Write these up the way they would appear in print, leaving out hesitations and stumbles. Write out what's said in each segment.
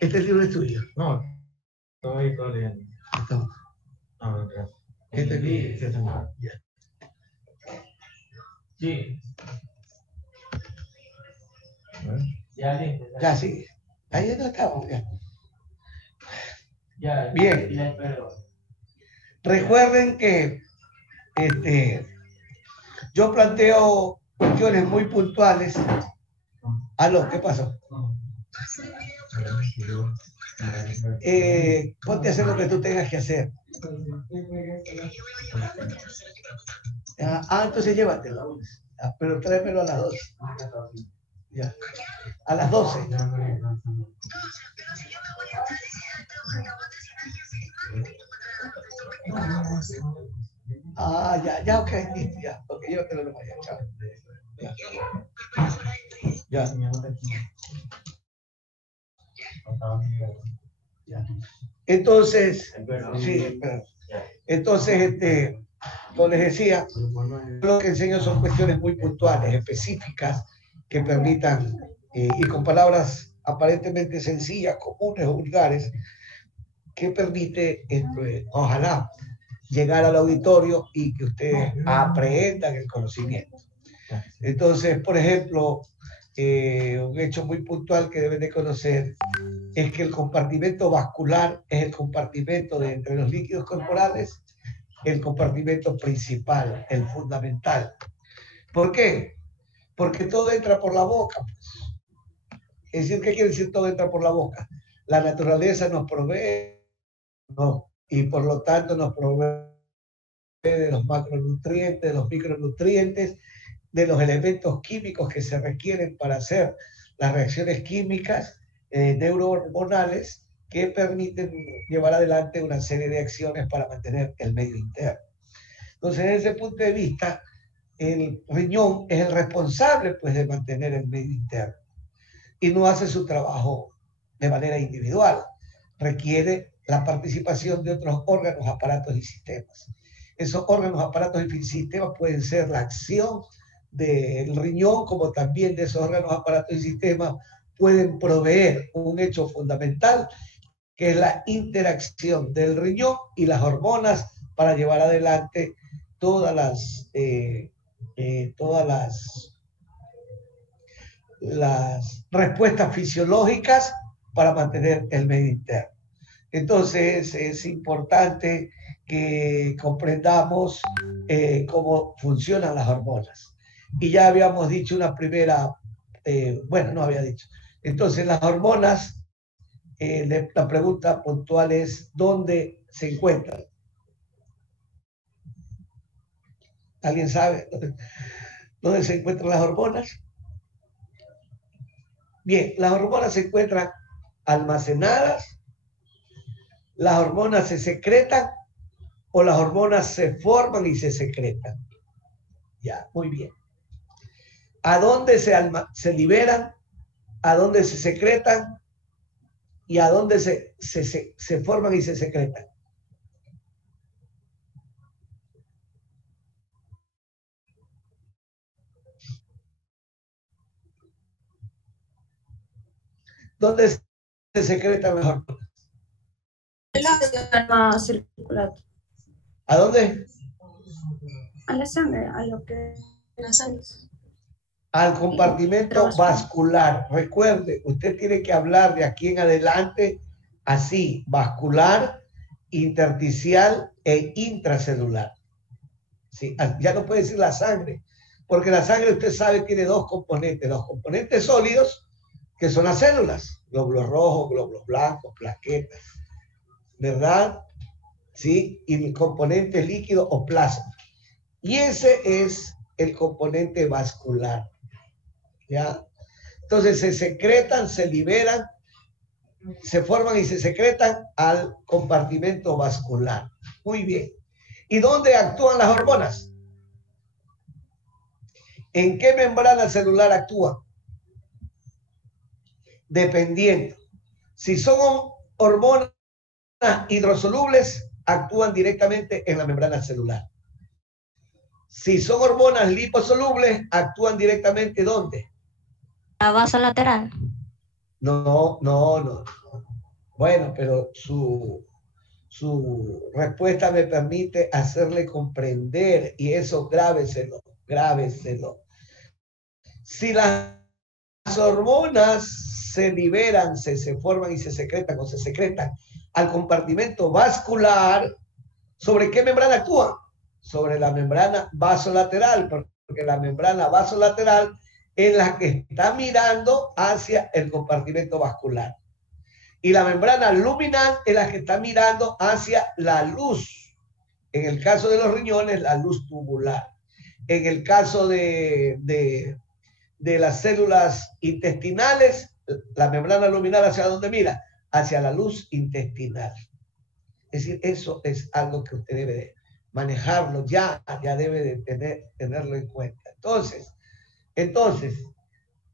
Este libro es tuyo. No, estoy leyendo. Toma. Ah, gracias. Este es Sí, ya. Sí. Ya listo. Ya, sí. Ahí no estamos. Ya. Bien. Recuerden que yo planteo cuestiones muy puntuales. Aló, ¿qué pasó? Ponte a hacer lo que tú tengas que hacer. Entonces llévatelo. Pero tráemelo a las 12. Ya. A las 12. Ya, ok, listo, ya. Ok, llévatelo nomás, ya, chao. Ya. Ya. Entonces, sí, entonces, como les decía, lo que enseño son cuestiones muy puntuales, específicas, que permitan, y con palabras aparentemente sencillas, comunes o vulgares, que permite, ojalá, llegar al auditorio y que ustedes aprehendan el conocimiento. Entonces, por ejemplo, un hecho muy puntual que deben de conocer es que el compartimento vascular es el compartimento de entre los líquidos corporales, el compartimento principal, el fundamental. ¿Por qué? Porque todo entra por la boca. Pues. Es decir, ¿qué quiere decir todo entra por la boca? La naturaleza nos provee, ¿no? Y por lo tanto nos provee de los macronutrientes, de los micronutrientes, de los elementos químicos que se requieren para hacer las reacciones químicas neurohormonales que permiten llevar adelante una serie de acciones para mantener el medio interno. Entonces, desde ese punto de vista, el riñón es el responsable pues, de mantener el medio interno y no hace su trabajo de manera individual. Requiere la participación de otros órganos, aparatos y sistemas. Esos órganos, aparatos y sistemas pueden ser la acción del riñón, como también de esos órganos, aparatos y sistemas pueden proveer un hecho fundamental, que es la interacción del riñón y las hormonas para llevar adelante todas las respuestas fisiológicas para mantener el medio interno. Entonces es importante que comprendamos cómo funcionan las hormonas. Y ya habíamos dicho una primera, no había dicho. Entonces las hormonas, la pregunta puntual es, ¿dónde se encuentran? ¿Alguien sabe dónde se encuentran las hormonas? Bien, las hormonas se encuentran almacenadas, las hormonas se secretan o las hormonas se forman y se secretan. Ya, muy bien. ¿A dónde se liberan? ¿A dónde se secretan? ¿Y a dónde se forman y se secretan? ¿Dónde se secretan las hormonas? ¿A dónde? A la sangre, a lo que la sangre. Al compartimento vascular. Recuerde, usted tiene que hablar de aquí en adelante así, vascular, intersticial e intracelular. ¿Sí? Ya no puede decir la sangre, porque la sangre usted sabe tiene dos componentes, los componentes sólidos, que son las células, glóbulos rojos, glóbulos blancos, plaquetas, ¿verdad? ¿Sí? Y el componente líquido o plasma. Y ese es el componente vascular. ¿Ya? Entonces se secretan, se liberan, se forman y se secretan al compartimento vascular. Muy bien. ¿Y dónde actúan las hormonas? ¿En qué membrana celular actúan? Dependiendo. Si son hormonas hidrosolubles, actúan directamente en la membrana celular. Si son hormonas liposolubles, actúan directamente ¿dónde? La base lateral. No. Bueno, pero su respuesta me permite hacerle comprender, y eso grábeselo, grábeselo. Si las hormonas se liberan, se forman y se secretan o se secretan al compartimento vascular, ¿sobre qué membrana actúa? Sobre la membrana vasolateral, porque la membrana vasolateral es la que está mirando hacia el compartimento vascular. Y la membrana luminal es la que está mirando hacia la luz. En el caso de los riñones, la luz tubular. En el caso de las células intestinales, la membrana luminal ¿hacia dónde mira? Hacia la luz intestinal. Es decir, eso es algo que usted debe de manejarlo, ya debe de tenerlo en cuenta. Entonces,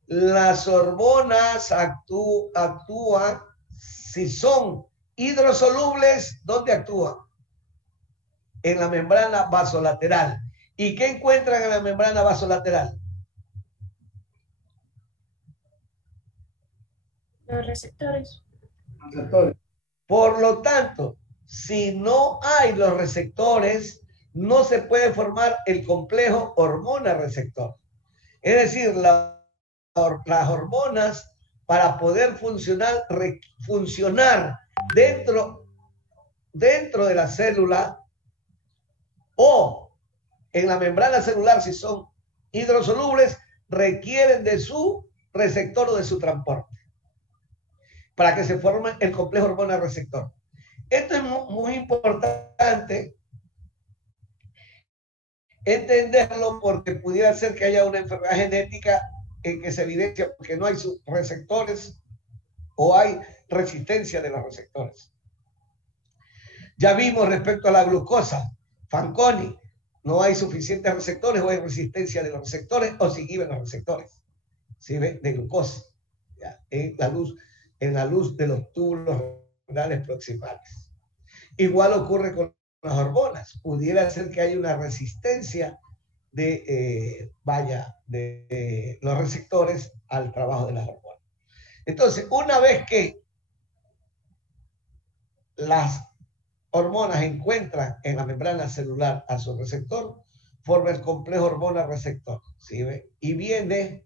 las hormonas actúan, si son hidrosolubles, ¿dónde actúan? En la membrana vasolateral. ¿Y qué encuentran en la membrana vasolateral? Los receptores. Por lo tanto, si no hay los receptores, no se puede formar el complejo hormona-receptor. Es decir, las hormonas, para poder funcionar dentro de la célula o en la membrana celular, si son hidrosolubles, requieren de su receptor o de su transporte para que se forme el complejo hormona-receptor. Esto es muy importante entenderlo, porque pudiera ser que haya una enfermedad genética en que se evidencia porque no hay receptores o hay resistencia de los receptores. Ya vimos respecto a la glucosa, Fanconi, no hay suficientes receptores o hay resistencia de los receptores o se inhiben los receptores, ¿sí ve? De glucosa, ¿ya? En la luz de los túbulos renales proximales. Igual ocurre con las hormonas. Pudiera ser que haya una resistencia de los receptores al trabajo de las hormonas. Entonces, una vez que las hormonas encuentran en la membrana celular a su receptor, forma el complejo hormona-receptor, ¿sí ve? Y viene,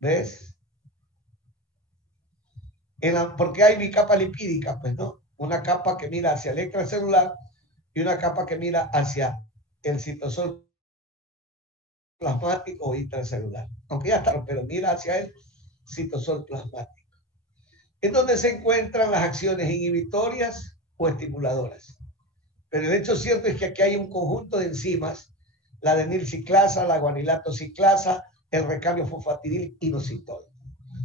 ¿ves? Porque hay bicapa lipídica, pues, ¿no? Una capa que mira hacia el extracelular y una capa que mira hacia el citosol plasmático o intracelular. Aunque ya está, pero mira hacia el citosol plasmático. En donde se encuentran las acciones inhibitorias o estimuladoras. Pero el hecho cierto es que aquí hay un conjunto de enzimas, la adenilciclasa, la guanilato ciclasa, el recambio fosfatidil inositol,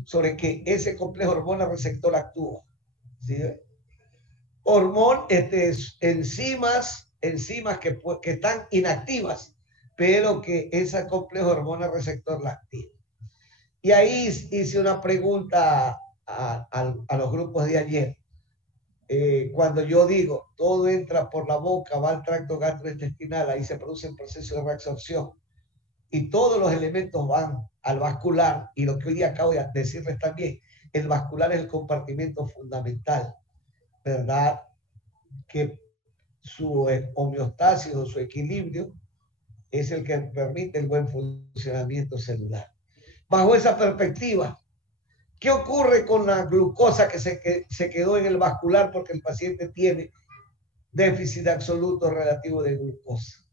sobre que ese complejo hormona receptor actúa. ¿Sí? Enzimas que están inactivas, pero que ese complejo hormona receptor la activa. Y ahí hice una pregunta a los grupos de ayer. Cuando yo digo, todo entra por la boca, va al tracto gastrointestinal, ahí se produce un proceso de reabsorción y todos los elementos van al vascular, y lo que hoy día acabo de decirles también, el vascular es el compartimento fundamental, ¿verdad? Que su homeostasis o su equilibrio es el que permite el buen funcionamiento celular. Bajo esa perspectiva, ¿qué ocurre con la glucosa que se quedó en el vascular porque el paciente tiene déficit absoluto relativo de glucosa?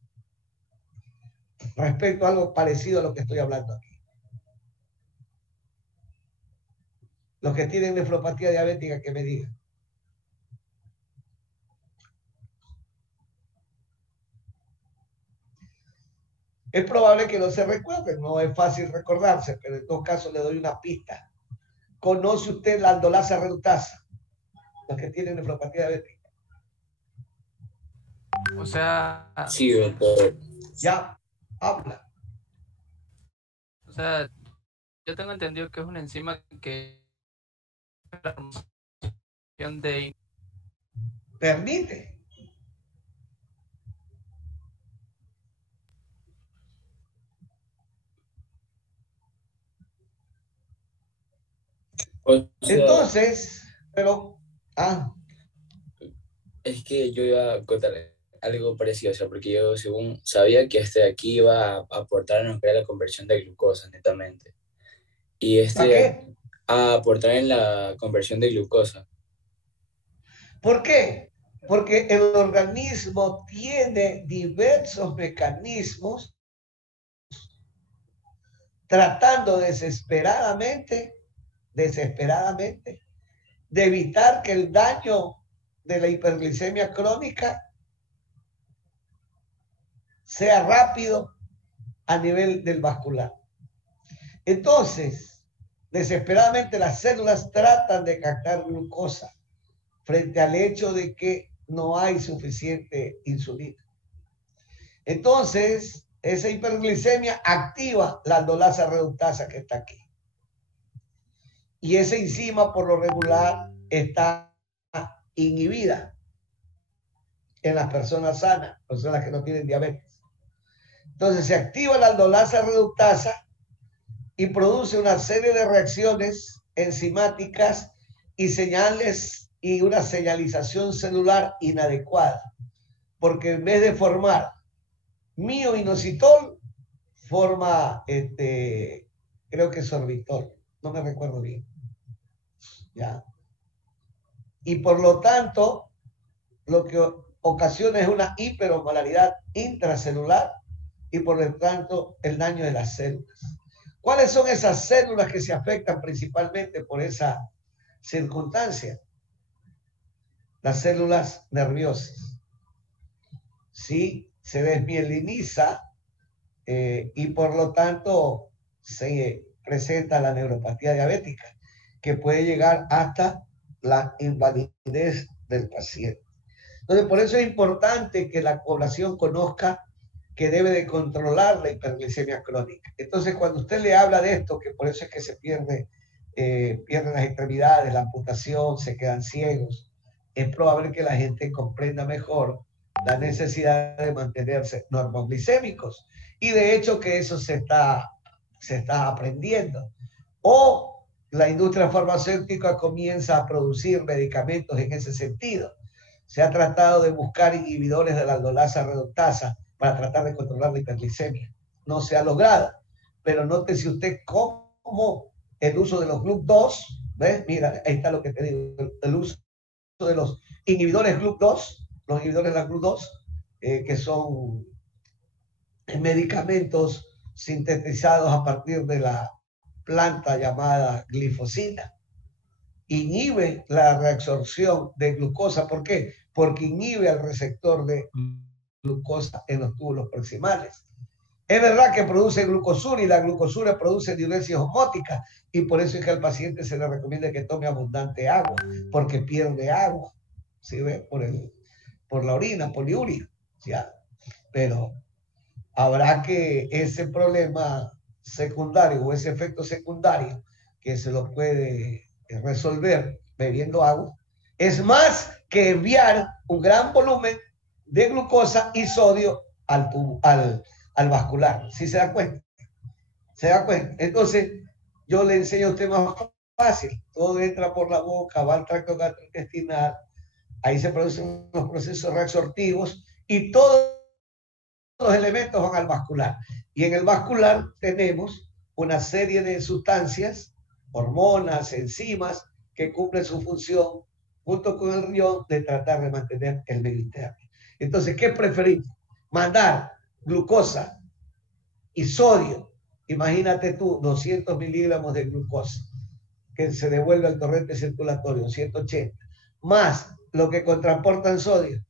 Respecto a algo parecido a lo que estoy hablando aquí. Los que tienen nefropatía diabética, que me digan. Es probable que no se recuerden, no es fácil recordarse, pero en todo caso le doy una pista. ¿Conoce usted la aldolasa reductasa? Los que tienen nefropatía diabética. O sea, Sí, doctor. Ya, habla. o sea, yo tengo entendido que es una enzima que de Permite. O sea, Entonces, Pero, Es que yo iba a contar algo parecido, o sea, porque yo según sabía que este de aquí iba a aportar en lo que era la conversión de glucosa, netamente. Y ¿a qué? a aportar en la conversión de glucosa. ¿Por qué? Porque el organismo tiene diversos mecanismos tratando desesperadamente de evitar que el daño de la hiperglicemia crónica sea rápido a nivel del vascular. Entonces, desesperadamente las células tratan de captar glucosa frente al hecho de que no hay suficiente insulina. Entonces, esa hiperglicemia activa la aldolasa reductasa que está aquí. Y esa enzima, por lo regular, está inhibida en las personas sanas, personas que no tienen diabetes. Entonces, se activa la aldolasa reductasa y produce una serie de reacciones enzimáticas y señales y una señalización celular inadecuada. Porque en vez de formar mioinositol, forma, creo que sorbitol, no me recuerdo bien. ¿Ya? Y por lo tanto, lo que ocasiona es una hiperosmolaridad intracelular y por lo tanto el daño de las células. ¿Cuáles son esas células que se afectan principalmente por esa circunstancia? Las células nerviosas. Sí, se desmieliniza y por lo tanto se presenta la neuropatía diabética, que puede llegar hasta la invalidez del paciente. Entonces, por eso es importante que la población conozca que debe de controlar la hiperglicemia crónica. Entonces, cuando usted le habla de esto, que por eso es que se pierden las extremidades, la amputación, se quedan ciegos, es probable que la gente comprenda mejor la necesidad de mantenerse normoglicémicos. Y de hecho que eso se está aprendiendo. O la industria farmacéutica comienza a producir medicamentos en ese sentido. Se ha tratado de buscar inhibidores de la aldolasa reductasa para tratar de controlar la hiperglicemia. No se ha logrado. Pero nótese usted cómo el uso de los GLUT2, ¿ves? Mira, ahí está lo que te digo, el uso de los inhibidores GLUT2, los inhibidores de la GLUT2, que son medicamentos sintetizados a partir de la planta llamada glifosina, inhibe la reabsorción de glucosa. ¿Por qué? Porque inhibe al receptor de glucosa en los túbulos proximales. Es verdad que produce glucosura y la glucosura produce diuresis osmótica y por eso es que al paciente se le recomienda que tome abundante agua, porque pierde agua, ¿sí ve? Por la orina, poliuria, ¿ya? Pero habrá que ese problema secundario o ese efecto secundario que se lo puede resolver bebiendo agua, es más que enviar un gran volumen de glucosa y sodio al vascular. ¿Sí se da cuenta? ¿Se da cuenta? Entonces, yo le enseño a usted más fácil. Todo entra por la boca, va al tracto gastrointestinal, ahí se producen unos procesos reabsortivos y todos los elementos van al vascular. Y en el vascular tenemos una serie de sustancias, hormonas, enzimas, que cumplen su función junto con el riñón de tratar de mantener el medio interno. Entonces, ¿qué preferimos? Mandar glucosa y sodio. Imagínate tú, 200 miligramos de glucosa que se devuelve al torrente circulatorio, 180, más lo que contraportan sodio,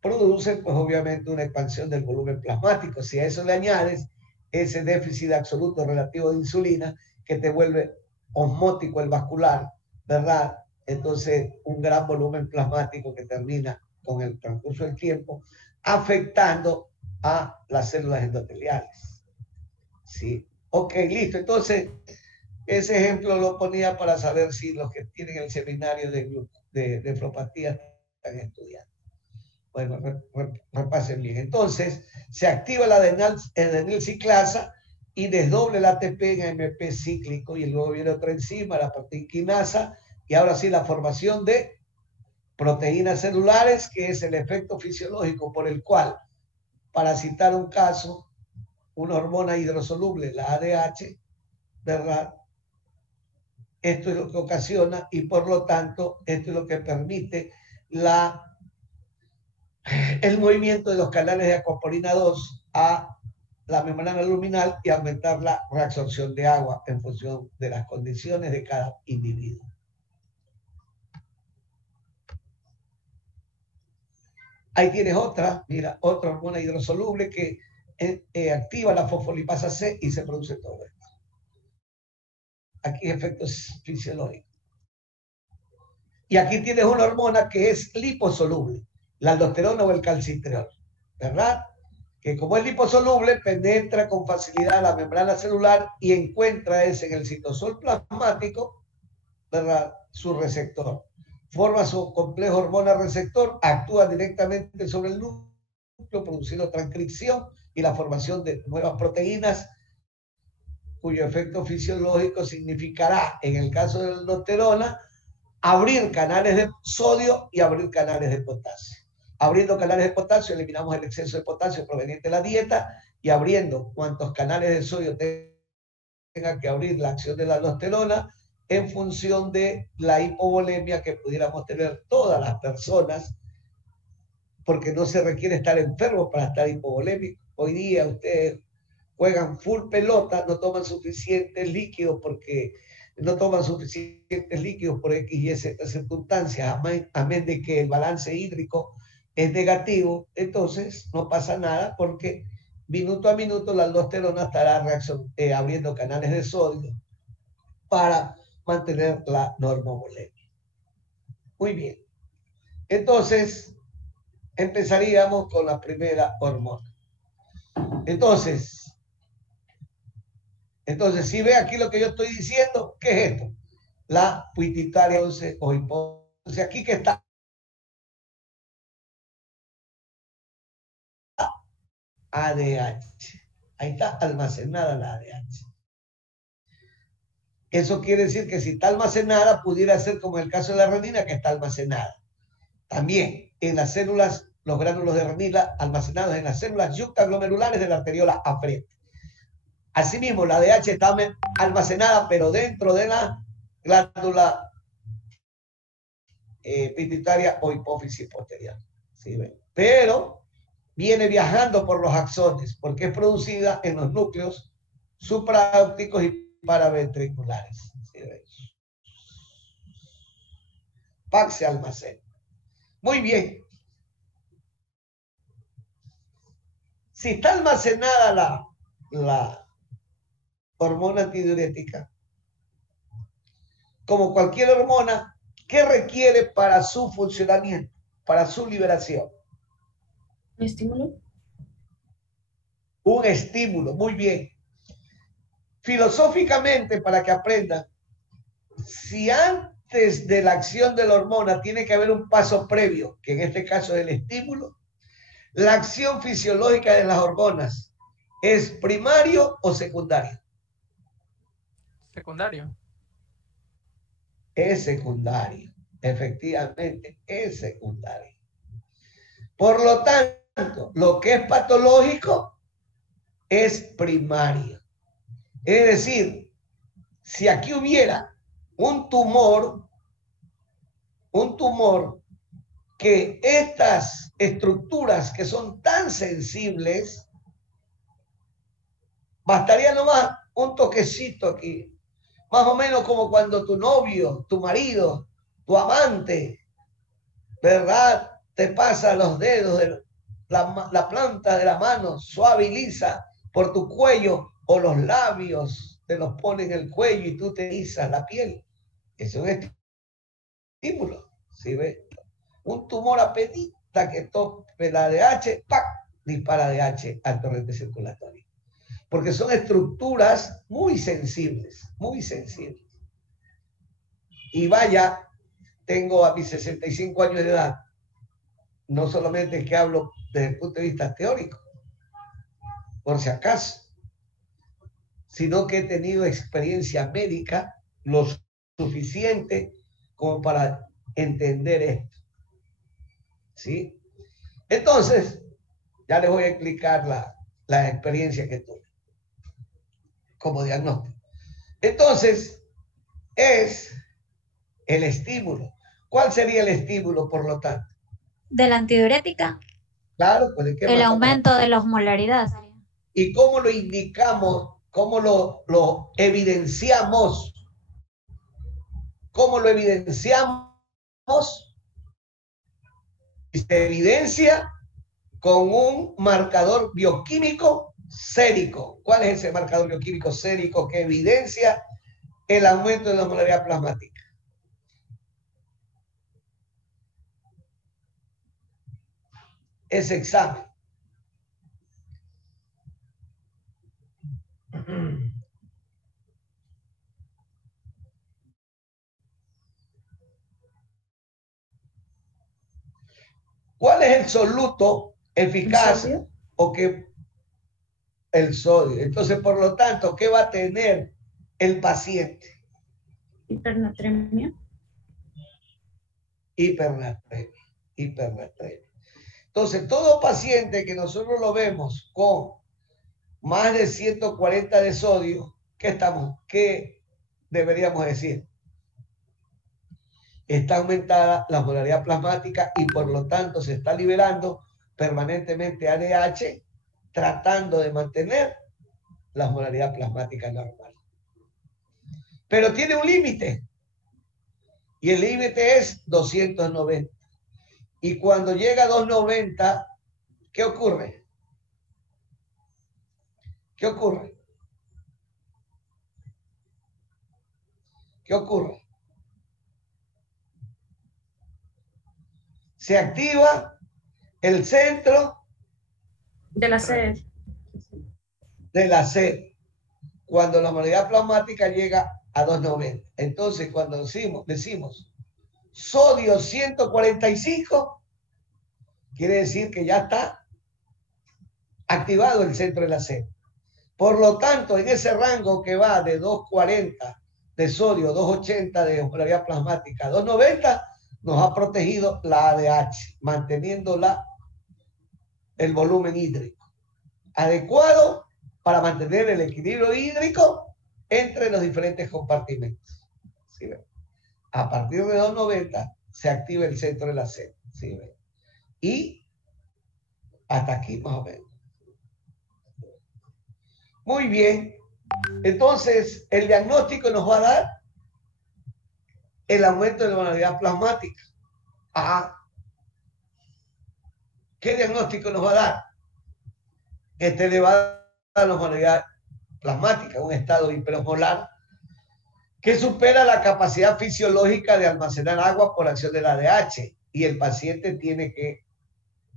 producen pues obviamente una expansión del volumen plasmático. Si a eso le añades ese déficit absoluto relativo de insulina que te vuelve osmótico el vascular, ¿verdad? Entonces un gran volumen plasmático que termina con el transcurso del tiempo afectando a las células endoteliales. ¿Sí? Ok, listo. Entonces, ese ejemplo lo ponía para saber si los que tienen el seminario de nefropatía están estudiando. Bueno, repasen bien. Entonces, se activa la adenilciclasa y desdoble el ATP en AMP cíclico y luego viene otra enzima, la partinquinasa, Y ahora sí, la formación de proteínas celulares, que es el efecto fisiológico por el cual, para citar un caso, una hormona hidrosoluble, la ADH, ¿verdad? Esto es lo que ocasiona y por lo tanto esto es lo que permite el movimiento de los canales de acuaporina 2 a la membrana luminal y aumentar la reabsorción de agua en función de las condiciones de cada individuo. Ahí tienes otra, mira, otra hormona hidrosoluble que activa la fosfolipasa C y se produce todo esto. Aquí efectos fisiológicos. Y aquí tienes una hormona que es liposoluble, la aldosterona o el calcitriol, ¿verdad? Que como es liposoluble, penetra con facilidad la membrana celular y encuentra en el citosol plasmático, ¿verdad?, su receptor. Forma su complejo hormona receptor, actúa directamente sobre el núcleo, produciendo transcripción y la formación de nuevas proteínas, cuyo efecto fisiológico significará, en el caso de la aldosterona, abrir canales de sodio y abrir canales de potasio. Abriendo canales de potasio, eliminamos el exceso de potasio proveniente de la dieta, y abriendo cuantos canales de sodio tenga que abrir la acción de la aldosterona en función de la hipovolemia que pudiéramos tener todas las personas, porque no se requiere estar enfermo para estar hipovolémico. Hoy día ustedes juegan full pelota, no toman suficientes líquidos porque no toman suficientes líquidos por X y Z circunstancias, amén de que el balance hídrico es negativo, entonces no pasa nada porque minuto a minuto la aldosterona estará abriendo canales de sodio para mantener la normovolemia. Muy bien. Entonces, empezaríamos con la primera hormona. Entonces, si ve aquí lo que yo estoy diciendo, ¿qué es esto? La pituitaria 11 o hipófisis. Aquí que está ADH. Ahí está almacenada la ADH. Eso quiere decir que si está almacenada, pudiera ser como en el caso de la renina, que está almacenada. También en las células, los gránulos de renina almacenados en las células yuctaglomerulares de la arteriola afrente. Asimismo, la ADH está almacenada, pero dentro de la glándula pituitaria o hipófisis posterior. ¿Sí ven? Pero viene viajando por los axones, porque es producida en los núcleos supraópticos y paraventriculares. ¿Sí ven? PAC se almacena. Muy bien. Si está almacenada la hormona antidiurética, como cualquier hormona, ¿qué requiere para su funcionamiento, para su liberación? ¿Un estímulo? Un estímulo, muy bien. Filosóficamente, para que aprendan, si antes de la acción de la hormona tiene que haber un paso previo, que en este caso es el estímulo, la acción fisiológica de las hormonas, ¿es primario o secundario? Secundario. Es secundario, efectivamente, es secundario. Por lo tanto, lo que es patológico es primario. Es decir, si aquí hubiera un tumor que estas estructuras que son tan sensibles, bastaría nomás un toquecito aquí, más o menos como cuando tu novio, tu marido, tu amante, ¿verdad?, te pasa los dedos de la planta de la mano suave y lisa por tu cuello, o los labios te los pone en el cuello y tú te erizas la piel. Eso es un estímulo. ¿Sí ves? Un tumor apetita que tope la ADH, ¡pac!, dispara ADH al torrente circulatorio. Porque son estructuras muy sensibles, muy sensibles. Y vaya, tengo a mis 65 años de edad, no solamente que hablo desde el punto de vista teórico, por si acaso, sino que he tenido experiencia médica lo suficiente como para entender esto. ¿Sí? Entonces, ya les voy a explicar la experiencia que tuve como diagnóstico. Entonces, es el estímulo. ¿Cuál sería el estímulo, por lo tanto? De la antidiurética, Claro, pues ¿de qué el más? aumento de la osmolaridad. ¿Y cómo lo indicamos? ¿Cómo lo evidenciamos? ¿Cómo lo evidenciamos? Se evidencia con un marcador bioquímico sérico. ¿Cuál es ese marcador bioquímico sérico que evidencia el aumento de la osmolaridad plasmática? Ese examen. ¿Cuál es el soluto eficaz? ¿El sodio? O que el sodio. Entonces, por lo tanto, ¿qué va a tener el paciente? Hipernatremia. Hipernatremia. Hipernatremia. Entonces, todo paciente que nosotros lo vemos con más de 140 de sodio, ¿qué deberíamos decir? Está aumentada la osmolaridad plasmática y por lo tanto se está liberando permanentemente ADH, tratando de mantener la osmolaridad plasmática normal. Pero tiene un límite y el límite es 290. Y cuando llega a 290, ¿qué ocurre? ¿Qué ocurre? ¿Qué ocurre? Se activa el centro De la sed. de la sed cuando la osmolaridad plasmática llega a 290. Entonces, cuando decimos sodio 145, quiere decir que ya está activado el centro de la sed. Por lo tanto, en ese rango que va de 240 de sodio, 280 de osmolaridad plasmática, 290, nos ha protegido la ADH, manteniendo el volumen hídrico adecuado para mantener el equilibrio hídrico entre los diferentes compartimentos. ¿Sí ven? A partir de 290 se activa el centro de la sed. ¿Sí ven? Y hasta aquí más o menos. Muy bien. Entonces, el diagnóstico nos va a dar el aumento de la osmolaridad plasmática. Ajá. ¿Qué diagnóstico nos va a dar? Este le va a dar la osmolaridad plasmática, un estado hiperosmolar que supera la capacidad fisiológica de almacenar agua por acción del ADH y el paciente tiene que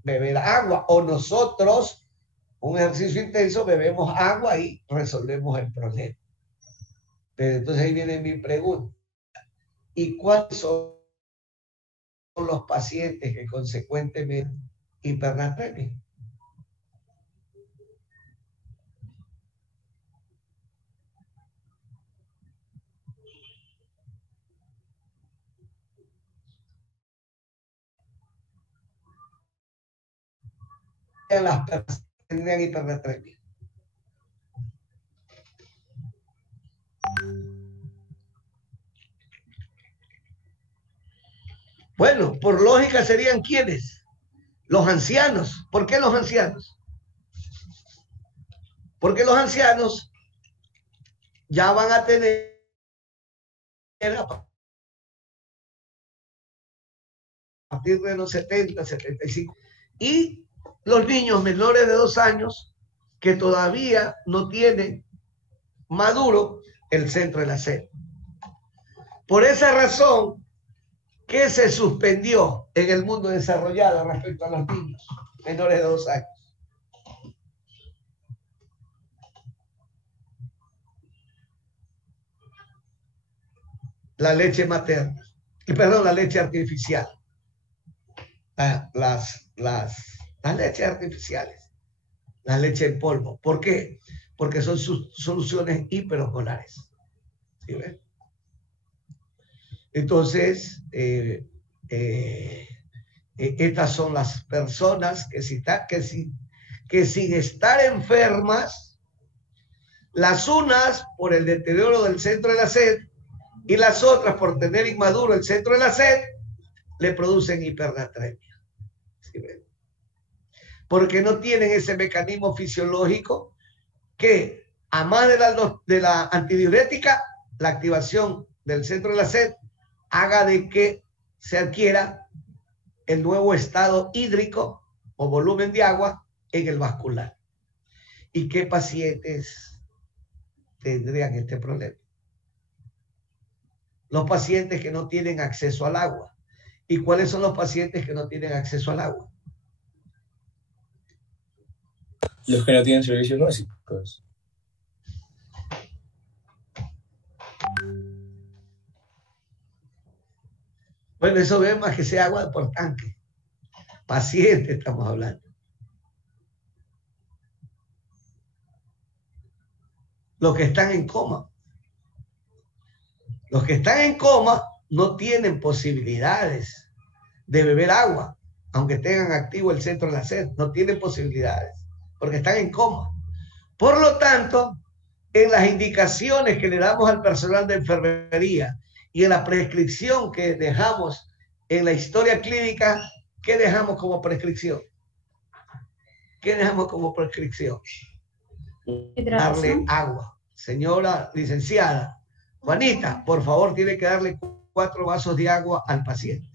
beber agua o nosotros, un ejercicio intenso, bebemos agua y resolvemos el problema. Pero entonces ahí viene mi pregunta. ¿Y cuáles son los pacientes que consecuentemente hipernatremia? Las personas que tendrían hipernatremia. Bueno, por lógica serían ¿quiénes? Los ancianos. ¿Por qué los ancianos? Porque los ancianos ya van a tener a partir de los 70, 75. Y los niños menores de 2 años que todavía no tienen maduro el centro de la sed. Por esa razón, ¿qué se suspendió en el mundo desarrollado respecto a los niños menores de 2 años? La leche materna, la leche artificial. Las leches artificiales, la leche en polvo. ¿Por qué? Porque son sus soluciones hiperosmolares. ¿Sí ven? Entonces, estas son las personas que sin estar enfermas, las unas por el deterioro del centro de la sed y las otras por tener inmaduro el centro de la sed, le producen hipernatremia. ¿Sí ven? Porque no tienen ese mecanismo fisiológico que, a más de la antidiurética, la activación del centro de la sed haga de que se adquiera el nuevo estado hídrico o volumen de agua en el vascular. ¿Y qué pacientes tendrían este problema? Los pacientes que no tienen acceso al agua. ¿Y cuáles son los pacientes que no tienen acceso al agua? Los que no tienen servicios básicos. Bueno, eso ve más que sea agua por tanque. Pacientes estamos hablando. Los que están en coma. Los que están en coma no tienen posibilidades de beber agua, aunque tengan activo el centro de la sed. No tienen posibilidades, porque están en coma. Por lo tanto, en las indicaciones que le damos al personal de enfermería y en la prescripción que dejamos en la historia clínica, ¿qué dejamos como prescripción? ¿Qué dejamos como prescripción? Darle agua. Señora licenciada, Juanita, por favor, tiene que darle 4 vasos de agua al paciente.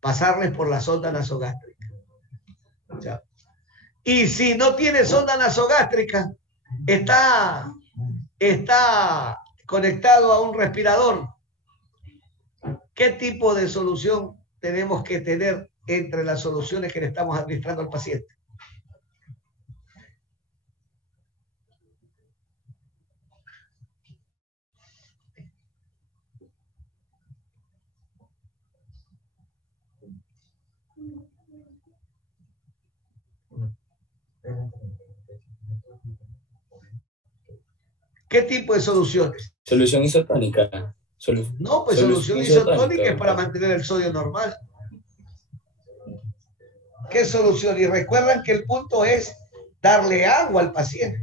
Pasarles por la sonda nasogástrica. ¿Ya? Y si no tiene sonda nasogástrica, está conectado a un respirador. ¿Qué tipo de solución tenemos que tener entre las soluciones que le estamos administrando al paciente? ¿Qué tipo de soluciones? Solución isotónica. No, pues solución isotónica es para mantener el sodio normal. ¿Qué solución? Y recuerdan que el punto es darle agua al paciente.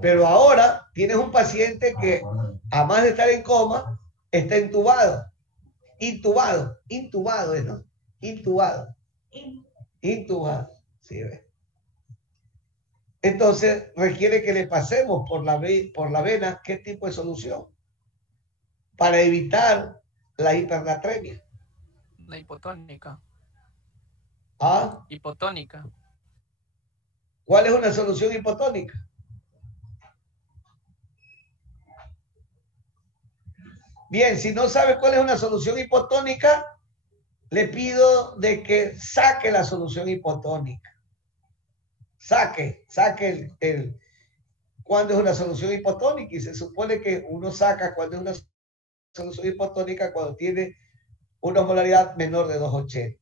Pero ahora tienes un paciente que, además de estar en coma, está intubado. Intubado, ¿no? Intubado. ¿Sí ves? Entonces requiere que le pasemos por la vena qué tipo de solución para evitar la hipernatremia. La hipotónica. ¿Ah? Hipotónica. ¿Cuál es una solución hipotónica? Bien, si no sabe cuál es una solución hipotónica, le pido de que saque la solución hipotónica. Saque cuando es una solución hipotónica, y se supone que uno saca cuando es una solución hipotónica cuando tiene una osmolaridad menor de 280.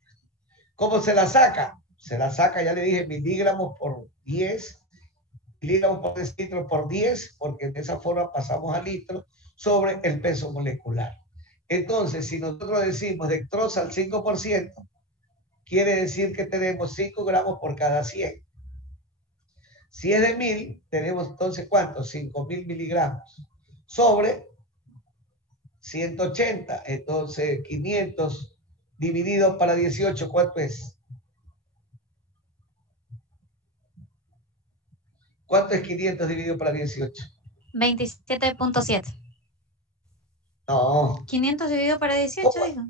¿Cómo se la saca? Se la saca, ya le dije, miligramos por 10, miligramos por decilitro por 10, porque de esa forma pasamos a litro sobre el peso molecular. Entonces, si nosotros decimos dextrosa al 5%, quiere decir que tenemos 5 gramos por cada 100. Si es de 1000, tenemos entonces ¿cuánto? 5000 miligramos sobre 180. Entonces 500 dividido para 18, ¿cuánto es? ¿Cuánto es 500 dividido para 18? 27.7. No. 500 dividido para 18, dijo.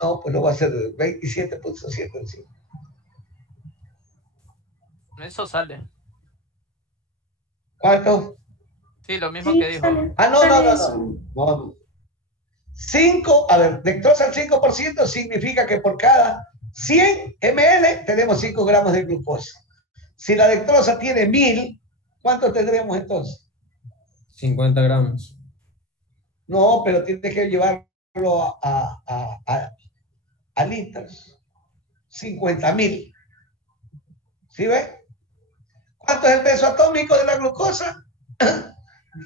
No, pues no va a ser 27.7. ¿Sí? Eso sale. ¿Cuánto? Sí, lo mismo que dijo. No. 5, a ver, dextrosa al 5% significa que por cada 100 ml tenemos 5 gramos de glucosa. Si la dextrosa tiene 1000, ¿cuánto tendremos entonces? 50 gramos. No, pero tienes que llevarlo a litros. 50.000. ¿Sí ves? ¿Cuánto es el peso atómico de la glucosa?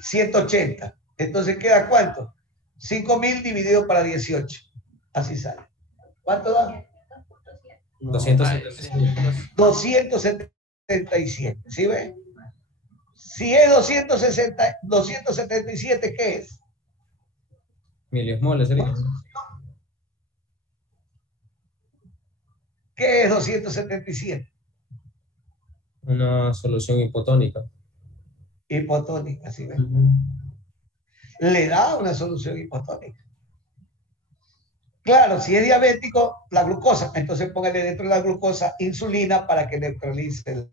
180. Entonces queda ¿cuánto? 5.000 dividido para 18. Así sale. ¿Cuánto da? 277. 277. ¿Sí ven? Si es 277, ¿qué es? Miliosmoles sería. ¿Qué es 277? Una solución hipotónica. Hipotónica, ¿sí ven? Le da una solución hipotónica. Claro, si es diabético, la glucosa, entonces póngale dentro de la glucosa insulina para que neutralice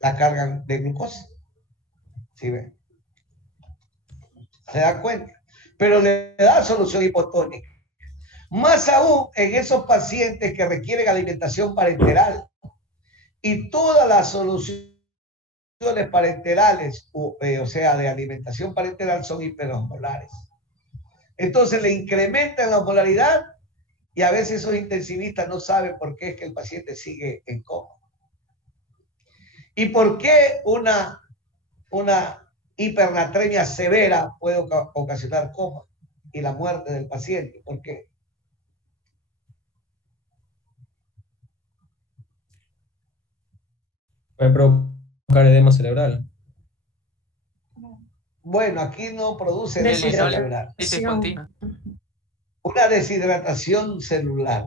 la carga de glucosa. ¿Sí ven? ¿Se da cuenta? Pero le da solución hipotónica. Más aún en esos pacientes que requieren alimentación parenteral y todas las soluciones parenterales, o sea, de alimentación parenteral son hiperosmolares. Entonces le incrementan la osmolaridad y a veces esos intensivistas no saben por qué es que el paciente sigue en coma. ¿Y por qué una hipernatremia severa puede ocasionar coma y la muerte del paciente? ¿Por qué? Puede provocar edema cerebral. Bueno, aquí no produce edema Deshidratación. cerebral. Dice continua. Una deshidratación celular.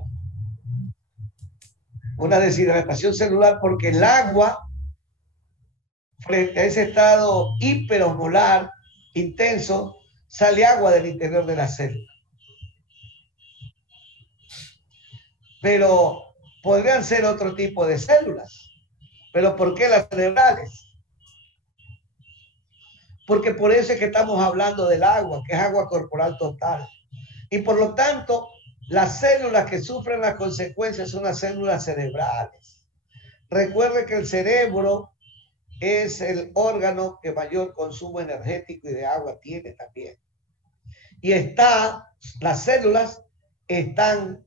Una deshidratación celular porque el agua, frente a ese estado hiperosmolar intenso, sale agua del interior de la célula. Pero podrían ser otro tipo de células. ¿Pero por qué las cerebrales? Porque por eso es que estamos hablando del agua, que es agua corporal total. Y por lo tanto, las células que sufren las consecuencias son las células cerebrales. Recuerde que el cerebro es el órgano que mayor consumo energético y de agua tiene también. Y las células están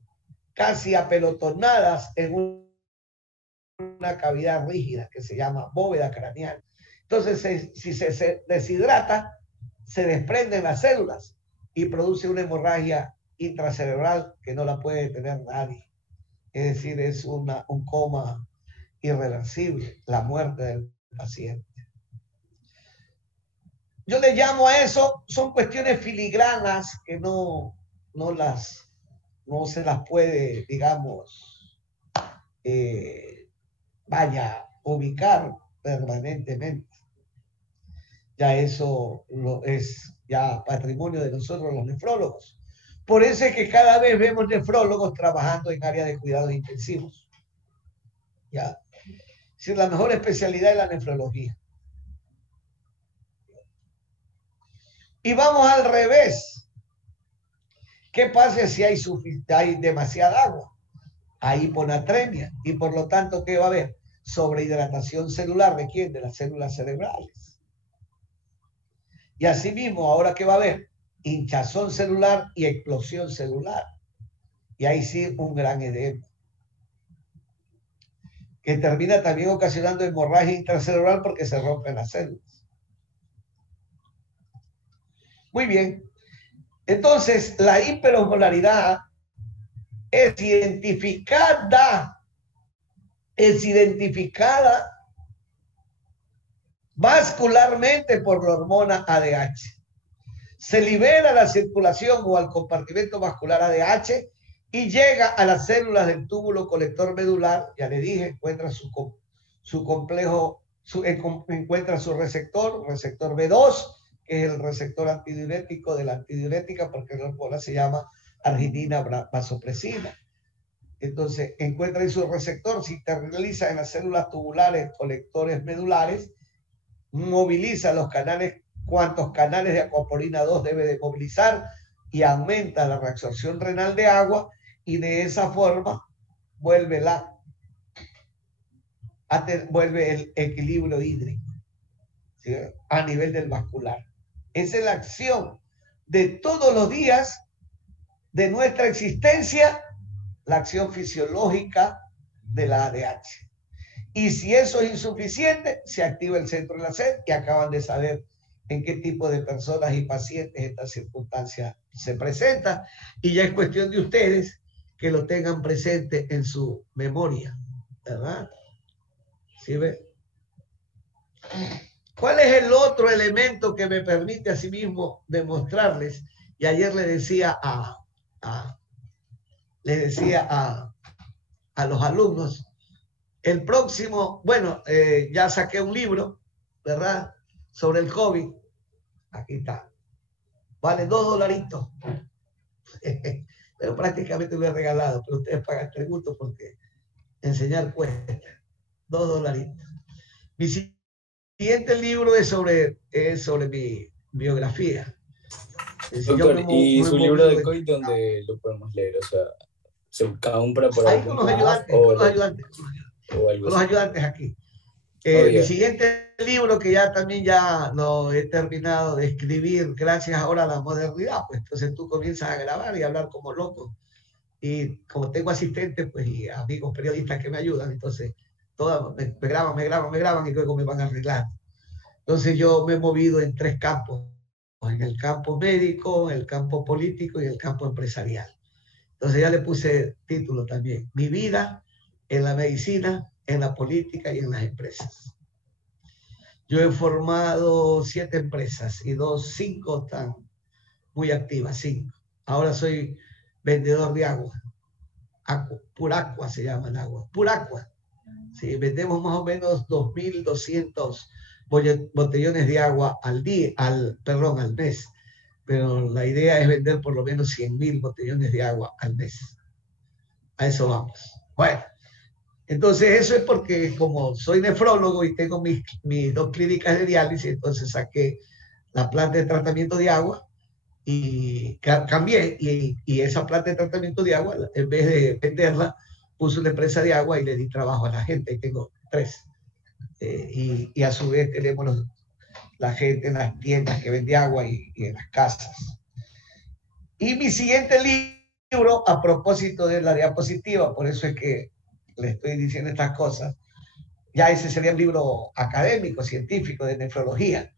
casi apelotonadas en una cavidad rígida que se llama bóveda craneal. Entonces, si se deshidrata, se desprenden las células y produce una hemorragia intracerebral que no la puede tener nadie. Es decir, es un coma irreversible, la muerte del paciente. Yo le llamo a eso, son cuestiones filigranas que no se las puede, digamos, ubicar permanentemente. Ya eso es ya patrimonio de nosotros los nefrólogos. Por eso es que cada vez vemos nefrólogos trabajando en áreas de cuidados intensivos. Ya. Es decir, la mejor especialidad es la nefrología. Y vamos al revés. ¿Qué pasa si hay demasiada agua? Hay hiponatremia y por lo tanto, ¿qué va a haber? Sobrehidratación celular. ¿De quién? De las células cerebrales. Y asimismo, ahora ¿qué va a haber? Hinchazón celular y explosión celular. Y ahí sí un gran edema. Que termina también ocasionando hemorragia intracelular porque se rompen las células. Muy bien. Entonces, la hiperosmolaridad es identificada vascularmente por la hormona ADH. Se libera a la circulación o al compartimento vascular ADH y llega a las células del túbulo colector medular. Ya le dije, encuentra su complejo, encuentra su receptor B2, que es el receptor antidiurético de la antidiurética, porque la hormona se llama arginina vasopresina. Entonces, encuentra ahí su receptor, se internaliza en las células tubulares colectores medulares, moviliza los canales, cuántos canales de acuaporina 2 debe de movilizar y aumenta la reabsorción renal de agua y de esa forma vuelve el equilibrio hídrico, ¿sí? A nivel del vascular. Esa es la acción de todos los días de nuestra existencia, la acción fisiológica de la ADH. Y si eso es insuficiente, se activa el centro de la sed, que acaban de saber en qué tipo de personas y pacientes esta circunstancia se presenta, y ya es cuestión de ustedes que lo tengan presente en su memoria, ¿verdad? ¿Sí ve? ¿Cuál es el otro elemento que me permite asimismo demostrarles? Y ayer le decía a los alumnos, el próximo, bueno, ya saqué un libro, ¿verdad? Sobre el COVID. Aquí está. Vale $2. Pero prácticamente lo he regalado, pero ustedes pagan tributo porque enseñar cuesta. $2. Mi siguiente libro es sobre mi biografía. Doctor, ¿y su libro de COVID dónde lo podemos leer? O sea, ¿se compra por ahí algún con los ayudantes, o con los ayudantes, o algo con los así? ayudantes aquí. Oh, Mi yeah. siguiente libro, que ya también ya lo he terminado de escribir gracias ahora a la modernidad, pues entonces tú comienzas a grabar y a hablar como loco. Y como tengo asistentes, pues, y amigos periodistas que me ayudan, entonces todas me graban y luego me van arreglando. Entonces yo me he movido en 3 campos, en el campo médico, en el campo político y en el campo empresarial. Entonces ya le puse título también, Mi vida en la medicina, en la política y en las empresas. Yo he formado 7 empresas y 5 están muy activas, 5. Ahora soy vendedor de agua. Puragua se llama el agua. Puragua. Sí, vendemos más o menos 2.200 botellones de agua al mes. Pero la idea es vender por lo menos 100.000 botellones de agua al mes. A eso vamos. Bueno, entonces eso es porque como soy nefrólogo y tengo mis 2 clínicas de diálisis, entonces saqué la planta de tratamiento de agua y cambié, y esa planta de tratamiento de agua, en vez de venderla, puse una empresa de agua y le di trabajo a la gente, y tengo 3. Y a su vez tenemos la gente en las tiendas que vende agua y en las casas. Y mi siguiente libro, a propósito de la diapositiva, por eso es que le estoy diciendo estas cosas, ya ese sería un libro académico, científico, de nefrología,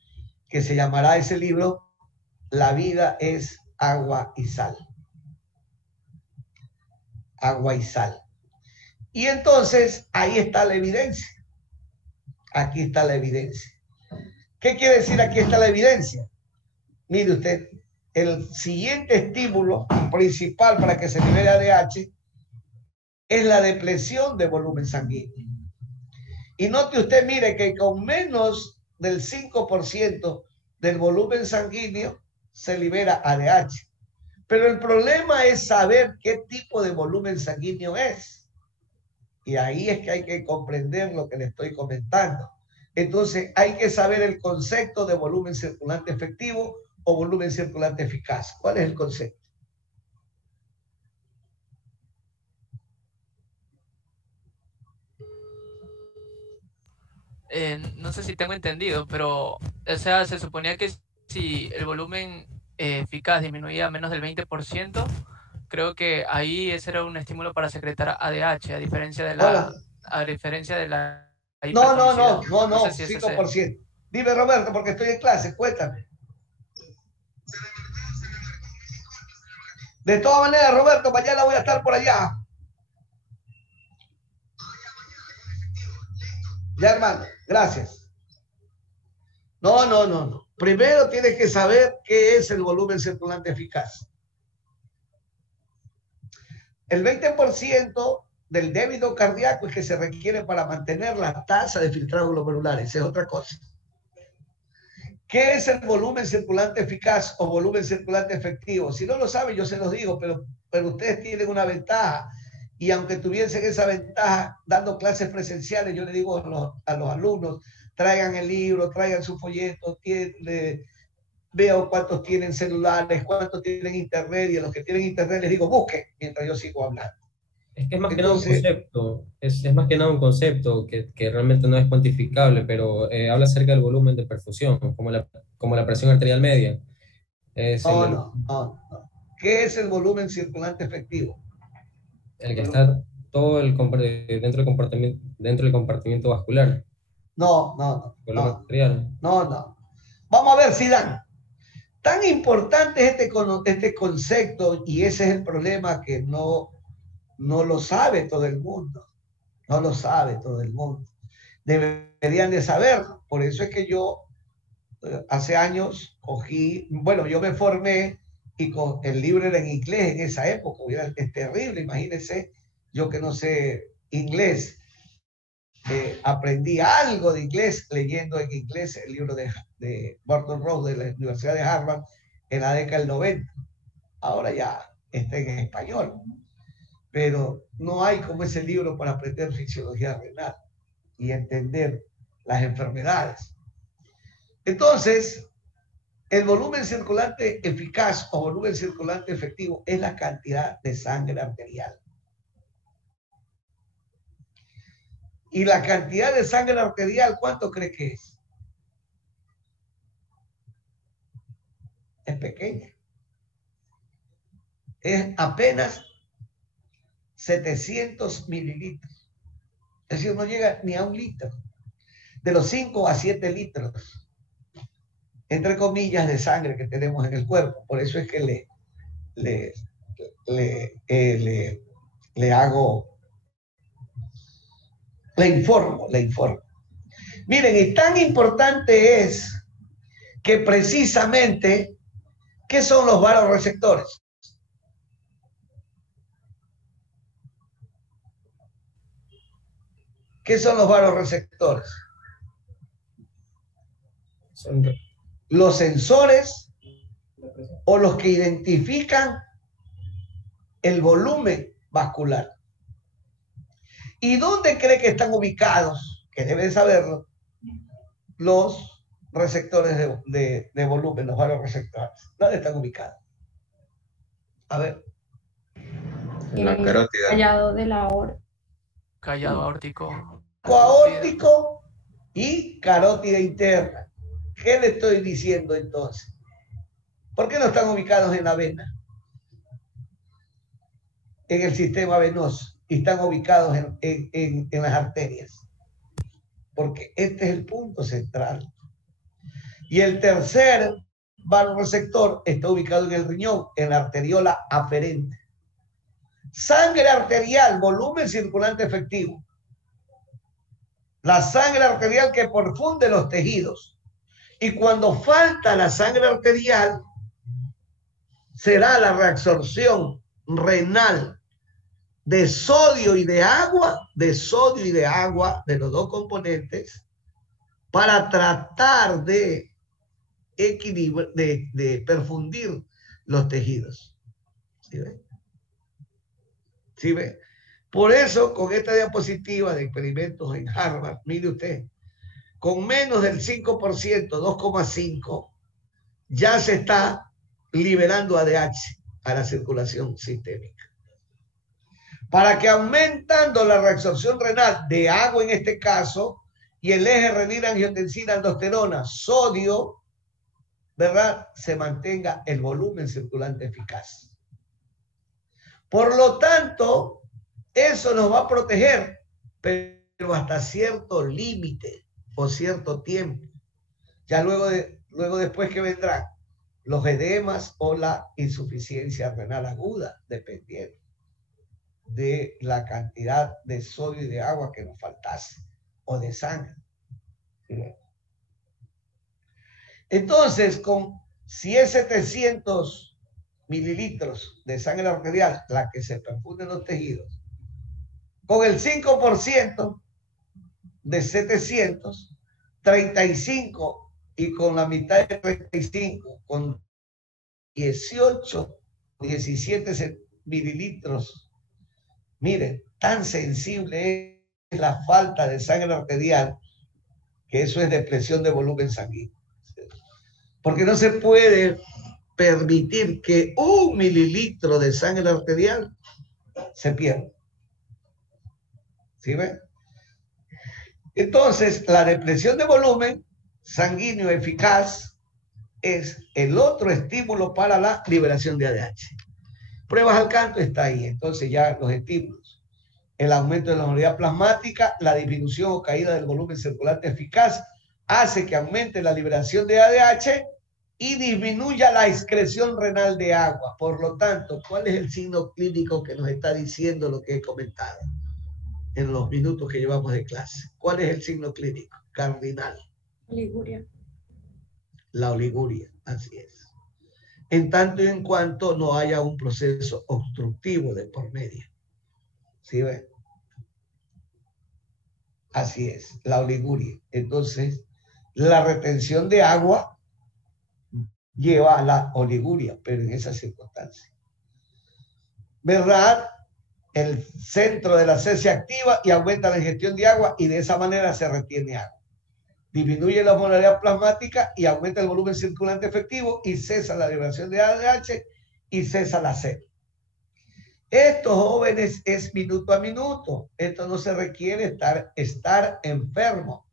que se llamará ese libro La vida es agua y sal. Agua y sal. Y entonces ahí está la evidencia. Aquí está la evidencia. ¿Qué quiere decir aquí está la evidencia? Mire usted, el siguiente estímulo principal para que se libere ADH es la depresión de volumen sanguíneo. Y note usted, mire, que con menos del 5% del volumen sanguíneo se libera ADH. Pero el problema es saber qué tipo de volumen sanguíneo es. Y ahí es que hay que comprender lo que le estoy comentando. Entonces hay que saber el concepto de volumen circulante efectivo o volumen circulante eficaz. ¿Cuál es el concepto? No sé si tengo entendido, pero o sea, se suponía que si el volumen eficaz disminuía a menos del 20%, creo que ahí ese era un estímulo para secretar ADH, a diferencia de la hipertonicidad. No, sé si es 5%. Dime, Roberto, porque estoy en clase, cuéntame. De todas maneras, Roberto, mañana voy a estar por allá. Ya, hermano, gracias. No. Primero tienes que saber qué es el volumen circulante eficaz. El 20% del débito cardíaco es que se requiere para mantener la tasa de filtrado glomerular. Esa es otra cosa. ¿Qué es el volumen circulante eficaz o volumen circulante efectivo? Si no lo saben, yo se los digo, pero ustedes tienen una ventaja. Y aunque tuviesen esa ventaja dando clases presenciales, yo le digo a los alumnos, traigan el libro, traigan su folleto, veo cuántos tienen celulares, cuántos tienen internet, y a los que tienen internet les digo, busquen, mientras yo sigo hablando. Es que es más que nada un concepto, es más que nada un concepto que realmente no es cuantificable, pero habla acerca del volumen de perfusión, como la presión arterial media. No. ¿Qué es el volumen circulante efectivo? El que está todo dentro del compartimiento vascular. No. Volumen arterial. No. Vamos a ver si dan. Tan importante es este concepto, y ese es el problema, que no lo sabe todo el mundo. No lo sabe todo el mundo. Deberían de saberlo. Por eso es que yo hace años yo me formé y con el libro era en inglés en esa época. Es terrible, imagínense, yo que no sé inglés. Aprendí algo de inglés leyendo en inglés el libro de Burton Rose de la Universidad de Harvard en la década del 90. Ahora ya está en español, pero no hay como ese libro para aprender fisiología renal y entender las enfermedades. Entonces, el volumen circulante eficaz o volumen circulante efectivo es la cantidad de sangre arterial. Y la cantidad de sangre arterial, ¿cuánto cree que es? Es pequeña. Es apenas 700 mililitros. Es decir, no llega ni a 1 litro. De los 5 a 7 litros, entre comillas, de sangre que tenemos en el cuerpo. Por eso es que le informo. Miren, y tan importante es que precisamente, ¿qué son los vasoreceptores? ¿Qué son los vasoreceptores? Los sensores o los que identifican el volumen vascular. ¿Y dónde cree que están ubicados? Que deben saberlo. Los receptores de volumen, los vasoreceptores. ¿Dónde están ubicados? A ver. En la carótida. Callado de la aorta. Callado aórtico. Aórtico y carótida interna. ¿Qué le estoy diciendo entonces? ¿Por qué no están ubicados en la vena? En el sistema venoso. Y están ubicados en las arterias. Porque este es el punto central. Y el tercer vasoreceptor está ubicado en el riñón, en la arteriola aferente. Sangre arterial, volumen circulante efectivo. La sangre arterial que perfunde los tejidos. Y cuando falta la sangre arterial, será la reabsorción renal de sodio y de agua, de los dos componentes, para tratar de equilibrar, de perfundir los tejidos. ¿Sí ve? ¿Sí ve? Por eso, con esta diapositiva de experimentos en Harvard, mire usted, con menos del 5%, 2,5%, ya se está liberando ADH a la circulación sistémica. Para que aumentando la reabsorción renal de agua en este caso, y el eje renina-angiotensina-aldosterona, sodio, ¿verdad? Se mantenga el volumen circulante eficaz. Por lo tanto, eso nos va a proteger, pero hasta cierto límite o cierto tiempo. Ya luego después que vendrán los edemas o la insuficiencia renal aguda, dependiendo de la cantidad de sodio y de agua que nos faltase, o de sangre. Entonces, si es 700 mililitros de sangre arterial la que se perfunde en los tejidos, con el 5% de 700, 35, y con la mitad de 35, con 17 mililitros. Miren, tan sensible es la falta de sangre arterial que eso es depresión de volumen sanguíneo. Porque no se puede permitir que 1 mililitro de sangre arterial se pierda. ¿Sí ven? Entonces, la depresión de volumen sanguíneo eficaz es el otro estímulo para la liberación de ADH. Pruebas al canto está ahí. Entonces ya los estímulos. El aumento de la unidad plasmática, la disminución o caída del volumen circulante eficaz hace que aumente la liberación de ADH y disminuya la excreción renal de agua. Por lo tanto, ¿cuál es el signo clínico que nos está diciendo lo que he comentado en los minutos que llevamos de clase? ¿Cuál es el signo clínico cardinal? Oliguria. La oliguria, así es. En tanto y en cuanto no haya un proceso obstructivo de por medio. ¿Sí ven? Así es, la oliguria. Entonces, la retención de agua lleva a la oliguria, pero en esas circunstancias. ¿Verdad? El centro de la sed se activa y aumenta la ingestión de agua y de esa manera se retiene agua. Disminuye la osmolaridad plasmática y aumenta el volumen circulante efectivo y cesa la liberación de ADH y cesa la sed. Estos jóvenes es minuto a minuto. Esto no se requiere estar enfermo.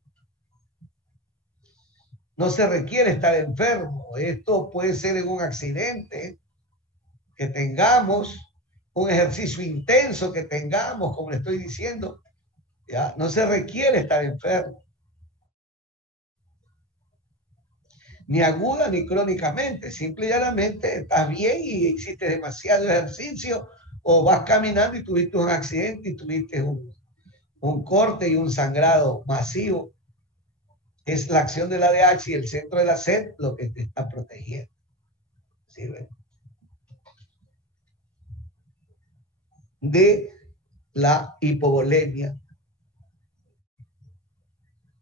No se requiere estar enfermo. Esto puede ser en un accidente que tengamos, un ejercicio intenso que tengamos, como le estoy diciendo. ¿Ya? No se requiere estar enfermo. Ni aguda ni crónicamente. Simple y llanamente estás bien y hiciste demasiado ejercicio o vas caminando y tuviste un accidente y tuviste un corte y un sangrado masivo. Es la acción del ADH y el centro de la sed lo que te está protegiendo. ¿Sí ven? De la hipovolemia.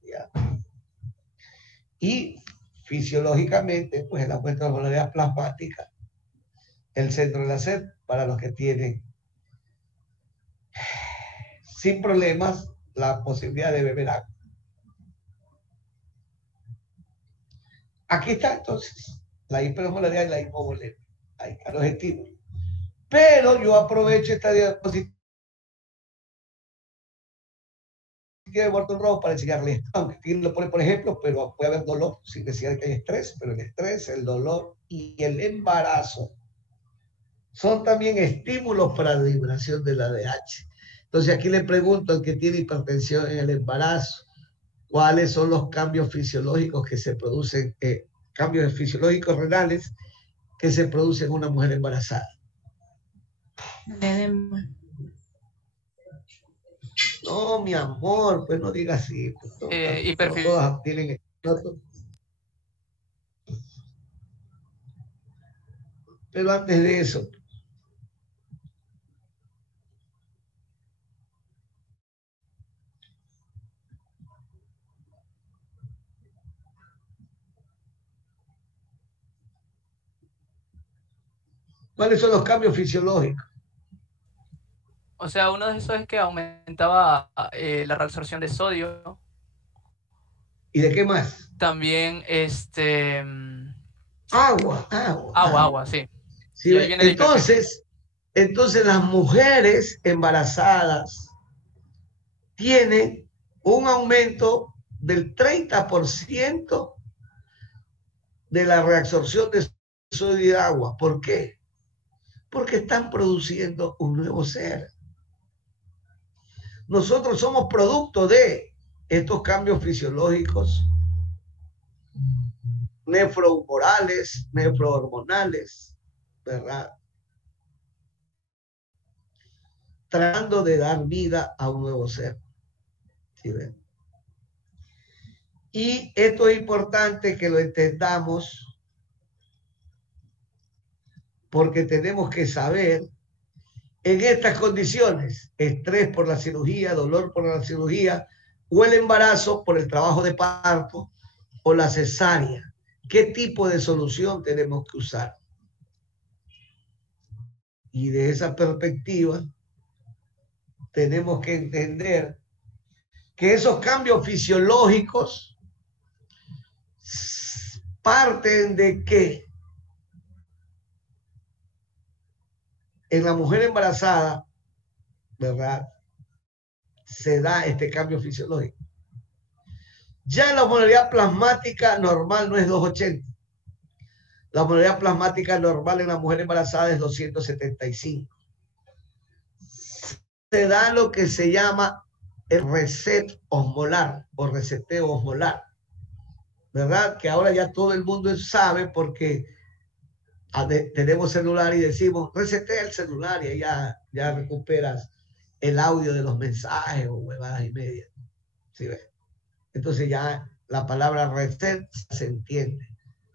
¿Ya? Y fisiológicamente, pues el aumento de la osmolaridad plasmática, el centro de la sed, para los que tienen sin problemas la posibilidad de beber agua. Aquí está entonces la hiperosmolaridad y la hipovolemia. Ahí están los estímulos. Pero yo aprovecho esta diapositiva de Morton Rowe para enseñarles esto. Aunque aquí lo pone por ejemplo, pero puede haber dolor sin decir que hay estrés, pero el estrés, el dolor y el embarazo son también estímulos para la liberación del ADH. Entonces aquí le pregunto al que tiene hipertensión en el embarazo, ¿cuáles son los cambios fisiológicos que se producen, cambios fisiológicos renales que se producen en una mujer embarazada? No, mi amor, pues no digas así. Pues no todas tienen... Pero antes de eso... ¿Cuáles son los cambios fisiológicos? O sea, uno de esos es que aumentaba la reabsorción de sodio. ¿Y de qué más? También, Agua, sí. Sí, entonces las mujeres embarazadas tienen un aumento del 30% de la reabsorción de sodio y de agua. ¿Por qué? Porque están produciendo un nuevo ser. Nosotros somos producto de estos cambios fisiológicos, nefrohumorales, nefrohormonales, ¿verdad? Tratando de dar vida a un nuevo ser. ¿Sí ven? Y esto es importante que lo entendamos porque tenemos que saber en estas condiciones, estrés por la cirugía, dolor por la cirugía, o el embarazo por el trabajo de parto, o la cesárea, ¿qué tipo de solución tenemos que usar? Y de esa perspectiva, tenemos que entender que esos cambios fisiológicos parten de que en la mujer embarazada, ¿verdad?, se da este cambio fisiológico. Ya la osmolaridad plasmática normal no es 280. La osmolaridad plasmática normal en la mujer embarazada es 275. Se da lo que se llama el reset osmolar o reseteo osmolar. ¿verdad? Que ahora ya todo el mundo sabe porque tenemos celular y decimos, resetea el celular y ya recuperas el audio de los mensajes o huevadas y media. ¿Sí ves? Entonces ya la palabra reset se entiende.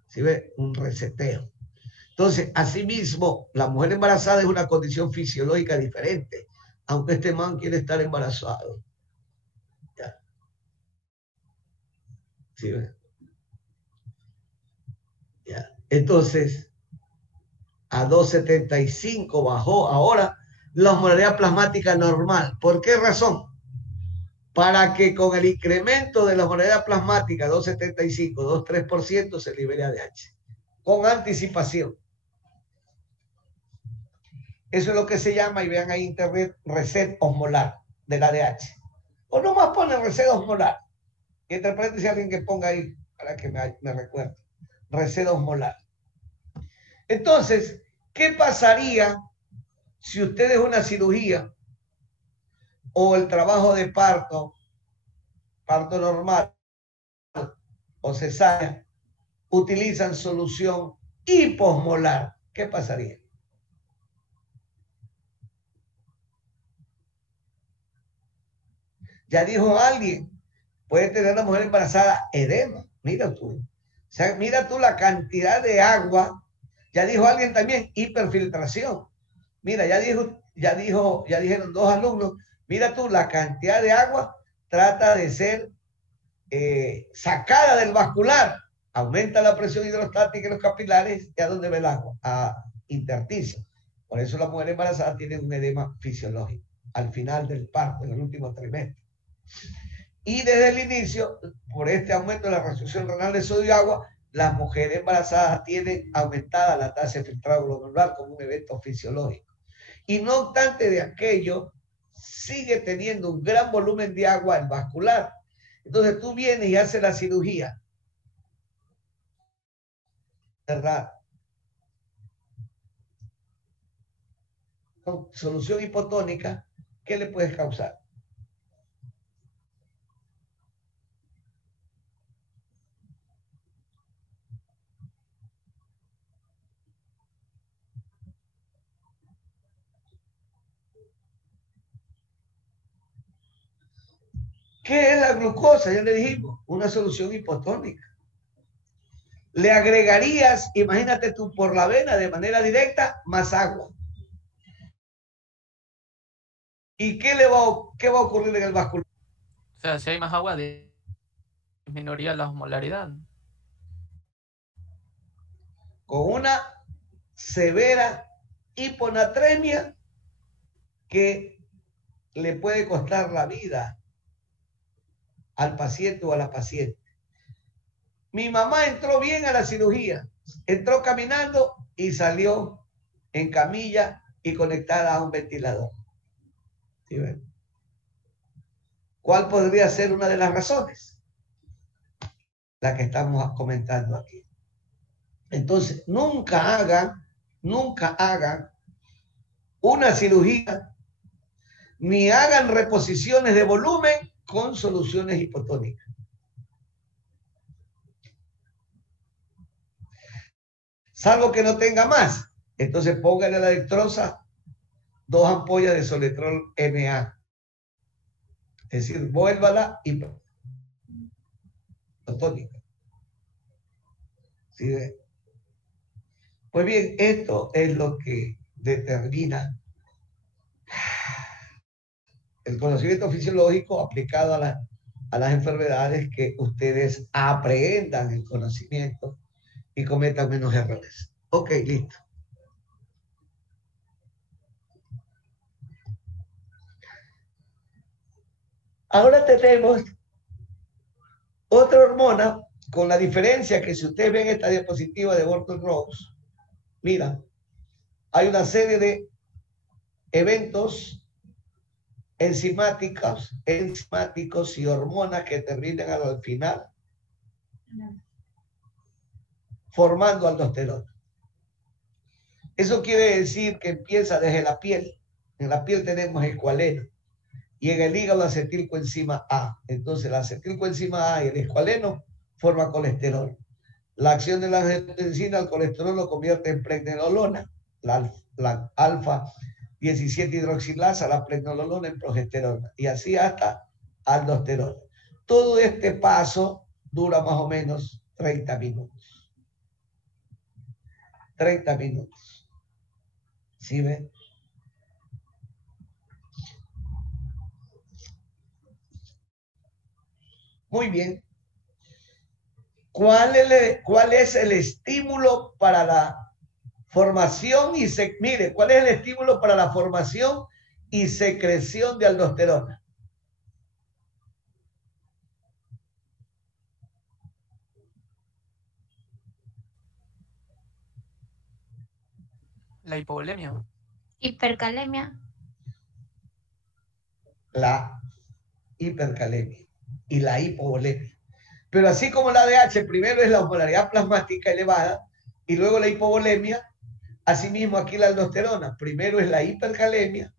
¿Sí ves? Un reseteo. Entonces, asimismo, la mujer embarazada es una condición fisiológica diferente, aunque este man quiere estar embarazado. ¿Ya? ¿Sí ves? ¿Ya? Entonces, a 2,75 bajó ahora la osmolaridad plasmática normal. ¿Por qué razón? Para que con el incremento de la osmolaridad plasmática 2,75, 2,3% se libere ADH. Con anticipación. Eso es lo que se llama, y vean ahí en internet, reset osmolar del ADH. O nomás ponen reset osmolar. Y entre paréntesis alguien que ponga ahí para que me recuerde. Reset osmolar. Entonces, ¿qué pasaría si ustedes una cirugía o el trabajo de parto normal o cesárea, utilizan solución hiposmolar? ¿Qué pasaría? Ya dijo alguien, puede tener una mujer embarazada edema. Mira tú. O sea, mira tú la cantidad de agua. Ya dijo alguien también, hiperfiltración. Mira, ya dijeron dos alumnos, mira tú, la cantidad de agua trata de ser sacada del vascular. Aumenta la presión hidrostática en los capilares. ¿Y a dónde va el agua? A intersticio. Por eso la mujer embarazada tiene un edema fisiológico al final del parto, en el último trimestre. Y desde el inicio, por este aumento de la restricción renal de sodio y agua, las mujeres embarazadas tienen aumentada la tasa de filtrado glomerular como un evento fisiológico. Y no obstante de aquello, sigue teniendo un gran volumen de agua el vascular. Entonces tú vienes y haces la cirugía, ¿verdad? Con solución hipotónica, ¿qué le puedes causar? ¿Qué es la glucosa? Ya le dijimos, una solución hipotónica. Le agregarías, imagínate tú, por la vena de manera directa, más agua. ¿Y qué va a ocurrir en el vascular? O sea, si hay más agua, disminuiría la osmolaridad. Con una severa hiponatremia que le puede costar la vida al paciente o a la paciente. Mi mamá entró bien a la cirugía, entró caminando y salió en camilla y conectada a un ventilador. ¿Sí ven? ¿Cuál podría ser una de las razones? La que estamos comentando aquí. Entonces, nunca hagan una cirugía ni hagan reposiciones de volumen con soluciones hipotónicas. Salvo que no tenga más. Entonces póngale a la dextrosa 2 ampollas de Soletrol MA. Es decir, vuélvala hipotónica. ¿Sí? Pues bien, esto es lo que determina el conocimiento fisiológico aplicado a las enfermedades, que ustedes aprendan el conocimiento y cometan menos errores. Ok, listo. Ahora tenemos otra hormona, con la diferencia que si ustedes ven esta diapositiva de Burton-Rose, mira, hay una serie de eventos enzimáticos y hormonas que terminan al final formando aldosterona. Eso quiere decir que empieza desde la piel. En la piel tenemos escualeno y en el hígado acetilcoenzima A. Entonces la acetilcoenzima A y el escualeno forma colesterol. La acción de la angiotensina al colesterol lo convierte en pregnenolona, la alfa 17 hidroxilasa, la pregnenolona en progesterona, y así hasta aldosterona. Todo este paso dura más o menos 30 minutos. 30 minutos. ¿Sí ven? Muy bien. ¿Cuál es el estímulo para la formación mire, ¿cuál es el estímulo para la formación y secreción de aldosterona? La hipovolemia. Hipercalemia. La hipercalemia y la hipovolemia. Pero así como la ADH, primero es la osmolaridad plasmática elevada y luego la hipovolemia, asimismo aquí la aldosterona, primero es la hipercalemia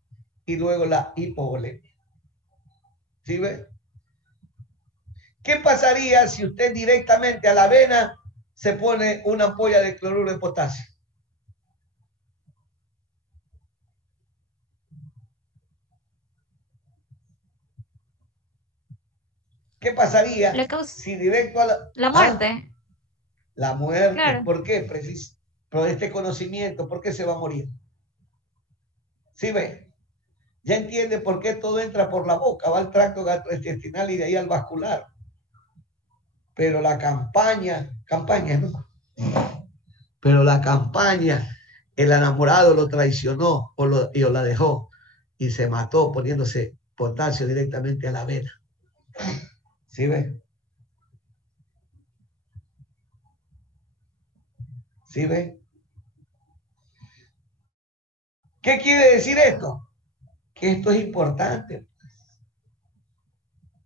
y luego la hipovolemia. ¿Sí ve? ¿Qué pasaría si usted directamente a la vena se pone una ampolla de cloruro de potasio? ¿Qué pasaría si directo a la muerte? La muerte. Claro. ¿Por qué? Por este conocimiento, ¿por qué se va a morir? ¿Sí ve? Ya entiende por qué todo entra por la boca, va al tracto gastrointestinal y de ahí al vascular. Pero la campaña no. Pero la campaña, el enamorado lo traicionó o la dejó y se mató poniéndose potasio directamente a la vena. ¿Sí ve? ¿Sí ve? ¿Qué quiere decir esto? Que esto es importante.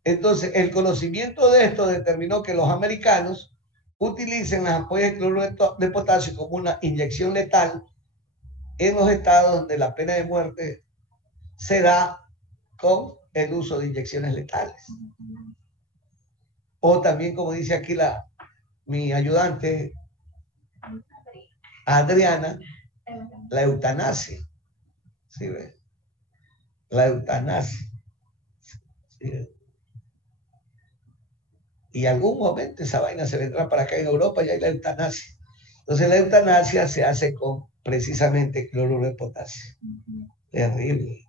Entonces, el conocimiento de esto determinó que los americanos utilicen las ampollas de cloruro de potasio como una inyección letal en los estados donde la pena de muerte se da con el uso de inyecciones letales. O también, como dice aquí mi ayudante Adriana, la eutanasia. ¿Sí ve? La eutanasia. ¿Sí ve? Y en algún momento esa vaina se vendrá para acá en Europa y hay la eutanasia. Entonces la eutanasia se hace con precisamente cloruro de potasio. Terrible.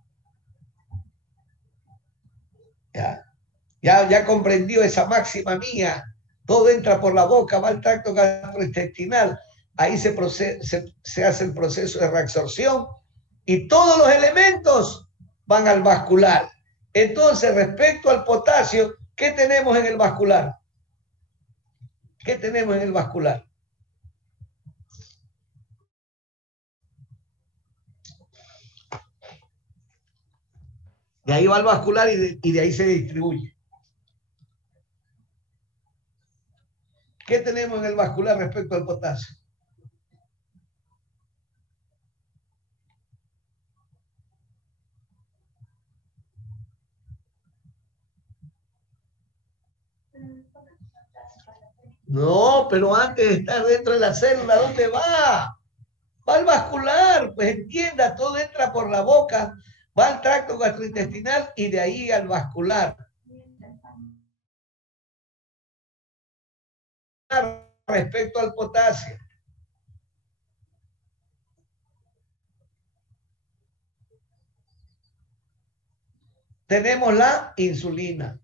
Ya comprendió esa máxima mía. Todo entra por la boca, va al tracto gastrointestinal. Ahí se hace el proceso de reabsorción y todos los elementos van al vascular. Entonces, respecto al potasio, ¿qué tenemos en el vascular? ¿Qué tenemos en el vascular? De ahí va al vascular y de ahí se distribuye. ¿Qué tenemos en el vascular respecto al potasio? No, pero antes de estar dentro de la célula, ¿dónde va? Va al vascular, pues entienda, todo entra por la boca, va al tracto gastrointestinal y de ahí al vascular. Respecto al potasio. Tenemos la insulina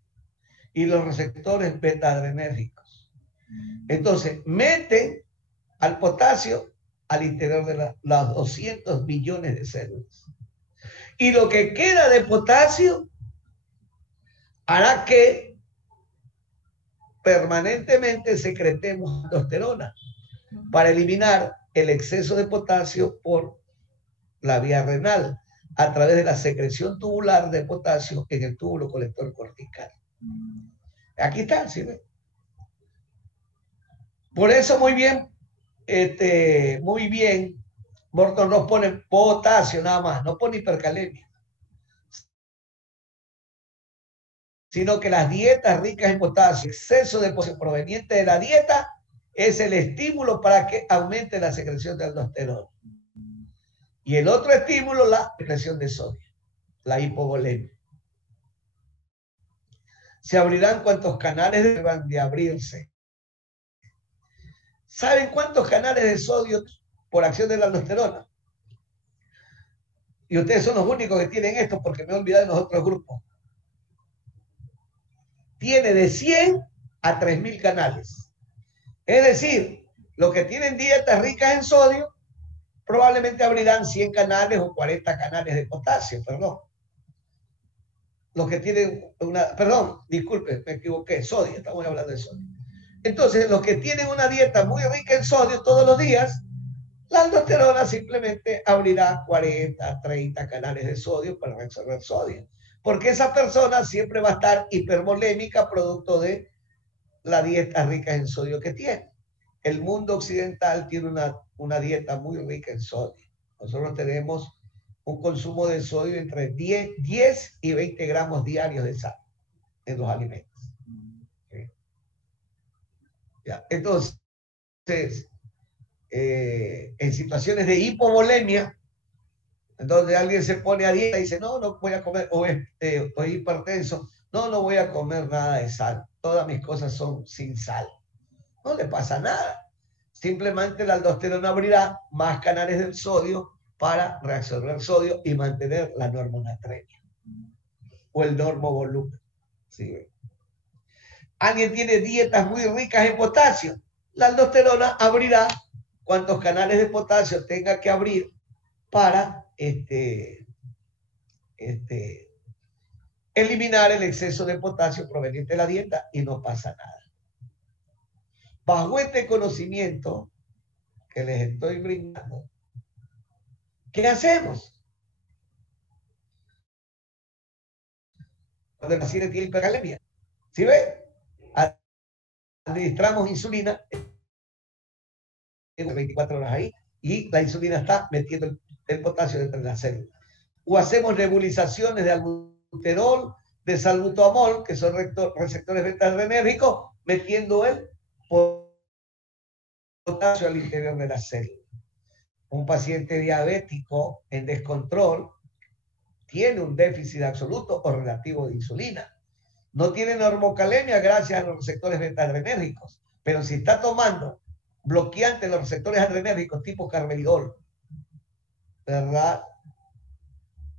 y los receptores beta-adrenérgicos. Entonces, meten al potasio al interior de las 200 billones de células. Y lo que queda de potasio hará que permanentemente secretemos aldosterona para eliminar el exceso de potasio por la vía renal a través de la secreción tubular de potasio en el túbulo colector cortical. Aquí está, ¿sí ve? Por eso muy bien, Morton Ross pone potasio nada más, no pone hipercalemia. sino que las dietas ricas en potasio, exceso de potasio proveniente de la dieta, es el estímulo para que aumente la secreción de aldosterona. Y el otro estímulo, la secreción de sodio, la hipovolemia. Se abrirán cuantos canales deban de abrirse. ¿Saben cuántos canales de sodio por acción de la aldosterona? Y ustedes son los únicos que tienen esto porque me he olvidado de los otros grupos. Tiene de 100 a 3000 canales. Es decir, los que tienen dietas ricas en sodio probablemente abrirán 100 canales o 40 canales de potasio, perdón. Los que tienen disculpe, me equivoqué, sodio, estamos hablando de sodio. Entonces, los que tienen una dieta muy rica en sodio todos los días, la aldosterona simplemente abrirá 40, 30 canales de sodio para reabsorber sodio. Porque esa persona siempre va a estar hipervolémica producto de la dieta rica en sodio que tiene. El mundo occidental tiene una dieta muy rica en sodio. Nosotros tenemos un consumo de sodio entre 10 y 20 gramos diarios de sal en los alimentos. ¿Ya? Entonces, en situaciones de hipovolemia, donde alguien se pone a dieta y dice, no voy a comer, o es hipertenso, no voy a comer nada de sal, todas mis cosas son sin sal. No le pasa nada. Simplemente la aldosterona abrirá más canales del sodio para reabsorber sodio y mantener la normonatremia o el normovolumen. ¿Sí? Alguien tiene dietas muy ricas en potasio, la aldosterona abrirá cuantos canales de potasio tenga que abrir para eliminar el exceso de potasio proveniente de la dieta y no pasa nada. Bajo este conocimiento que les estoy brindando, ¿qué hacemos? Cuando el paciente tiene hipercalemia, ¿sí ve? Administramos insulina en 24 horas ahí y la insulina está metiendo el potasio dentro de la célula. O hacemos nebulizaciones de albuterol, de salbutamol, que son receptores beta-adrenérgicos, metiendo el potasio al interior de la célula. Un paciente diabético en descontrol tiene un déficit absoluto o relativo de insulina. No tiene normocalemia gracias a los receptores beta-adrenérgicos, pero si está tomando bloqueantes de los receptores adrenérgicos tipo carvedilol, ¿verdad?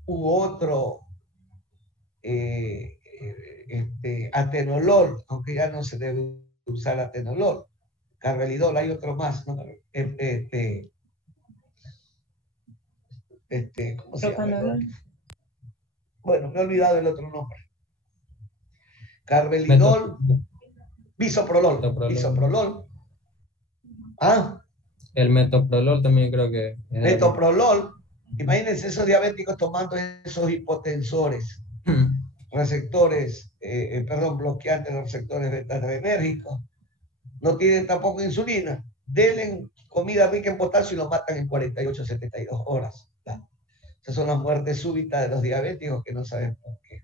U otro atenolol, aunque ya no se debe usar atenolol, carvedilol, hay otro más, ¿no? ¿Cómo se llama? Bueno, me he olvidado el otro nombre. Carvedilol, bisoprolol. ¿Ah? El metoprolol también creo que es metoprolol. Imagínense esos diabéticos tomando esos hipotensores, receptores, bloqueantes de los receptores beta-adrenérgicos. No tienen tampoco insulina. Denle comida rica en potasio y lo matan en 48, 72 horas. ¿Verdad? Esas son las muertes súbitas de los diabéticos que no saben por qué.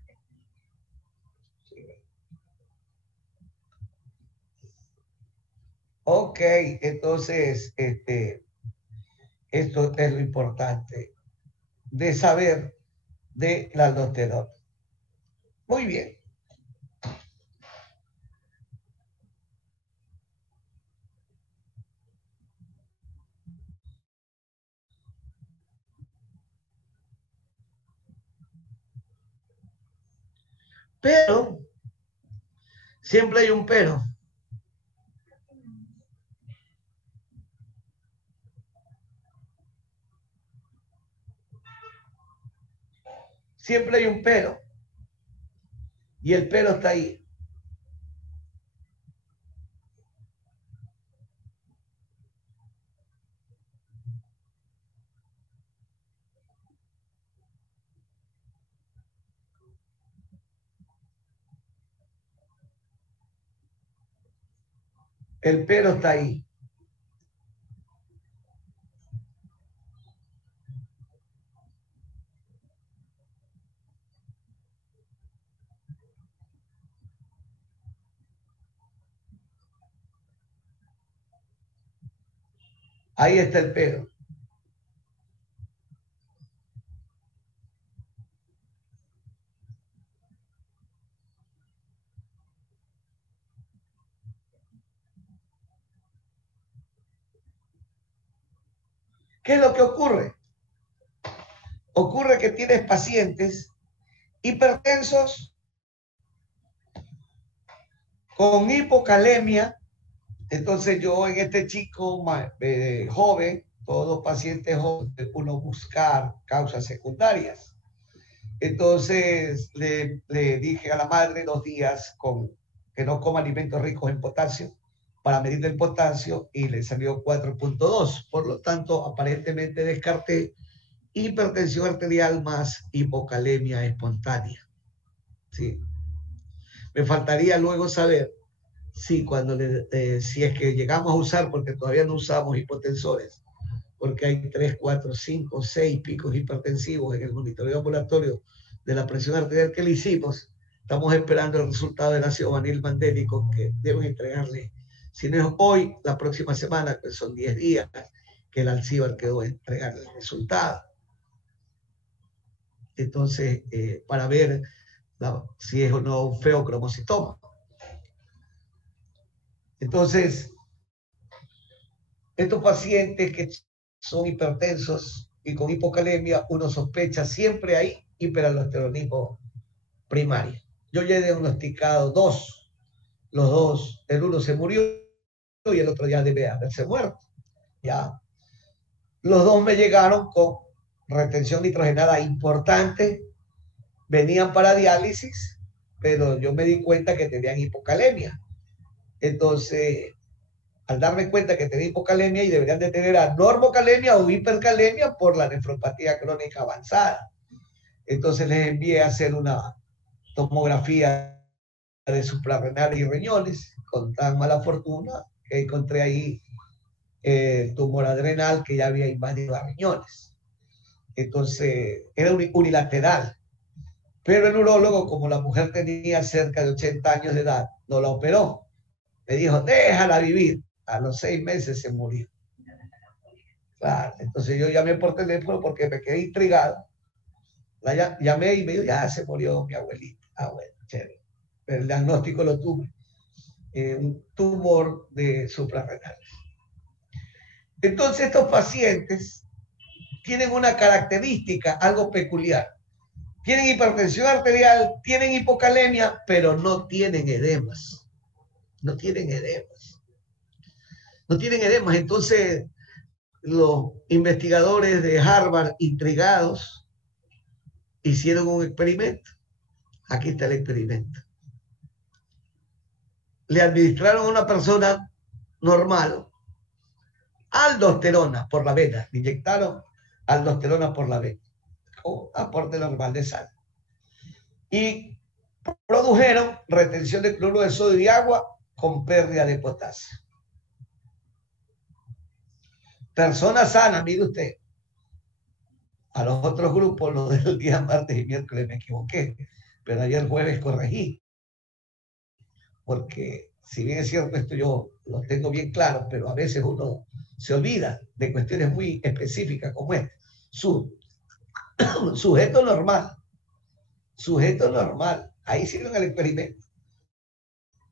Ok, entonces, esto es lo importante de saber de la aldosterona. Muy bien. Pero, siempre hay un pero. Siempre hay un pero. Y el pero está ahí. El pero está ahí. Ahí está el pedo. ¿Qué es lo que ocurre? Ocurre que tienes pacientes hipertensos con hipocalemia. Entonces yo en este chico joven, todos pacientes jóvenes, uno buscar causas secundarias. Entonces le dije a la madre 2 días que no coma alimentos ricos en potasio para medir el potasio y le salió 4.2. Por lo tanto, aparentemente descarté hipertensión arterial más hipocalemia espontánea. ¿Sí? Me faltaría luego saber si si es que llegamos a usar, porque todavía no usamos hipotensores, porque hay 3, 4, 5, 6 picos hipertensivos en el monitoreo ambulatorio de la presión arterial que le hicimos. Estamos esperando el resultado del ácido vanil mandélico que deben entregarle, si no es hoy, la próxima semana, que son 10 días, que el Alcibar quedó en entregarle el resultado. Entonces, para ver si es o no un feocromocitoma. Entonces, estos pacientes que son hipertensos y con hipocalemia, uno sospecha siempre hay hiperaldosteronismo primario. Yo ya he diagnosticado 2. Los 2, el uno se murió y el otro ya debe haberse muerto. Ya. Los 2 me llegaron con retención nitrogenada importante, venían para diálisis, pero yo me di cuenta que tenían hipocalemia. Entonces, al darme cuenta que tenía hipocalemia y deberían de tener anormocalemia o hipercalemia por la nefropatía crónica avanzada. Entonces les envié a hacer una tomografía de suprarrenales y riñones, con tan mala fortuna que encontré ahí tumor adrenal que ya había invadido a riñones. Entonces, era unilateral. Pero el urólogo, como la mujer tenía cerca de 80 años de edad, no la operó. Me dijo, déjala vivir. A los 6 meses se murió. Claro, entonces yo llamé por teléfono porque me quedé intrigado. La llamé y me dijo, ya se murió mi abuelita. Ah, bueno, chévere. Pero el diagnóstico lo tuve. Un tumor de suprarrenales. Entonces estos pacientes tienen una característica, algo peculiar. Tienen hipertensión arterial, tienen hipocalemia, pero no tienen edemas. No tienen edemas. No tienen edemas. Entonces, los investigadores de Harvard, intrigados, hicieron un experimento. Aquí está el experimento. Le administraron a una persona normal aldosterona por la vena. Le inyectaron aldosterona por la vena. Con aporte normal de sal. Y produjeron retención de cloruro de sodio y agua con pérdida de potasio. Persona sana, mire usted. A los otros grupos, los del día martes y miércoles me equivoqué, pero ayer jueves corregí. Porque si bien es cierto, esto yo lo tengo bien claro, pero a veces uno se olvida de cuestiones muy específicas como esta. Sujeto normal. Sujeto normal. Ahí hicieron el experimento.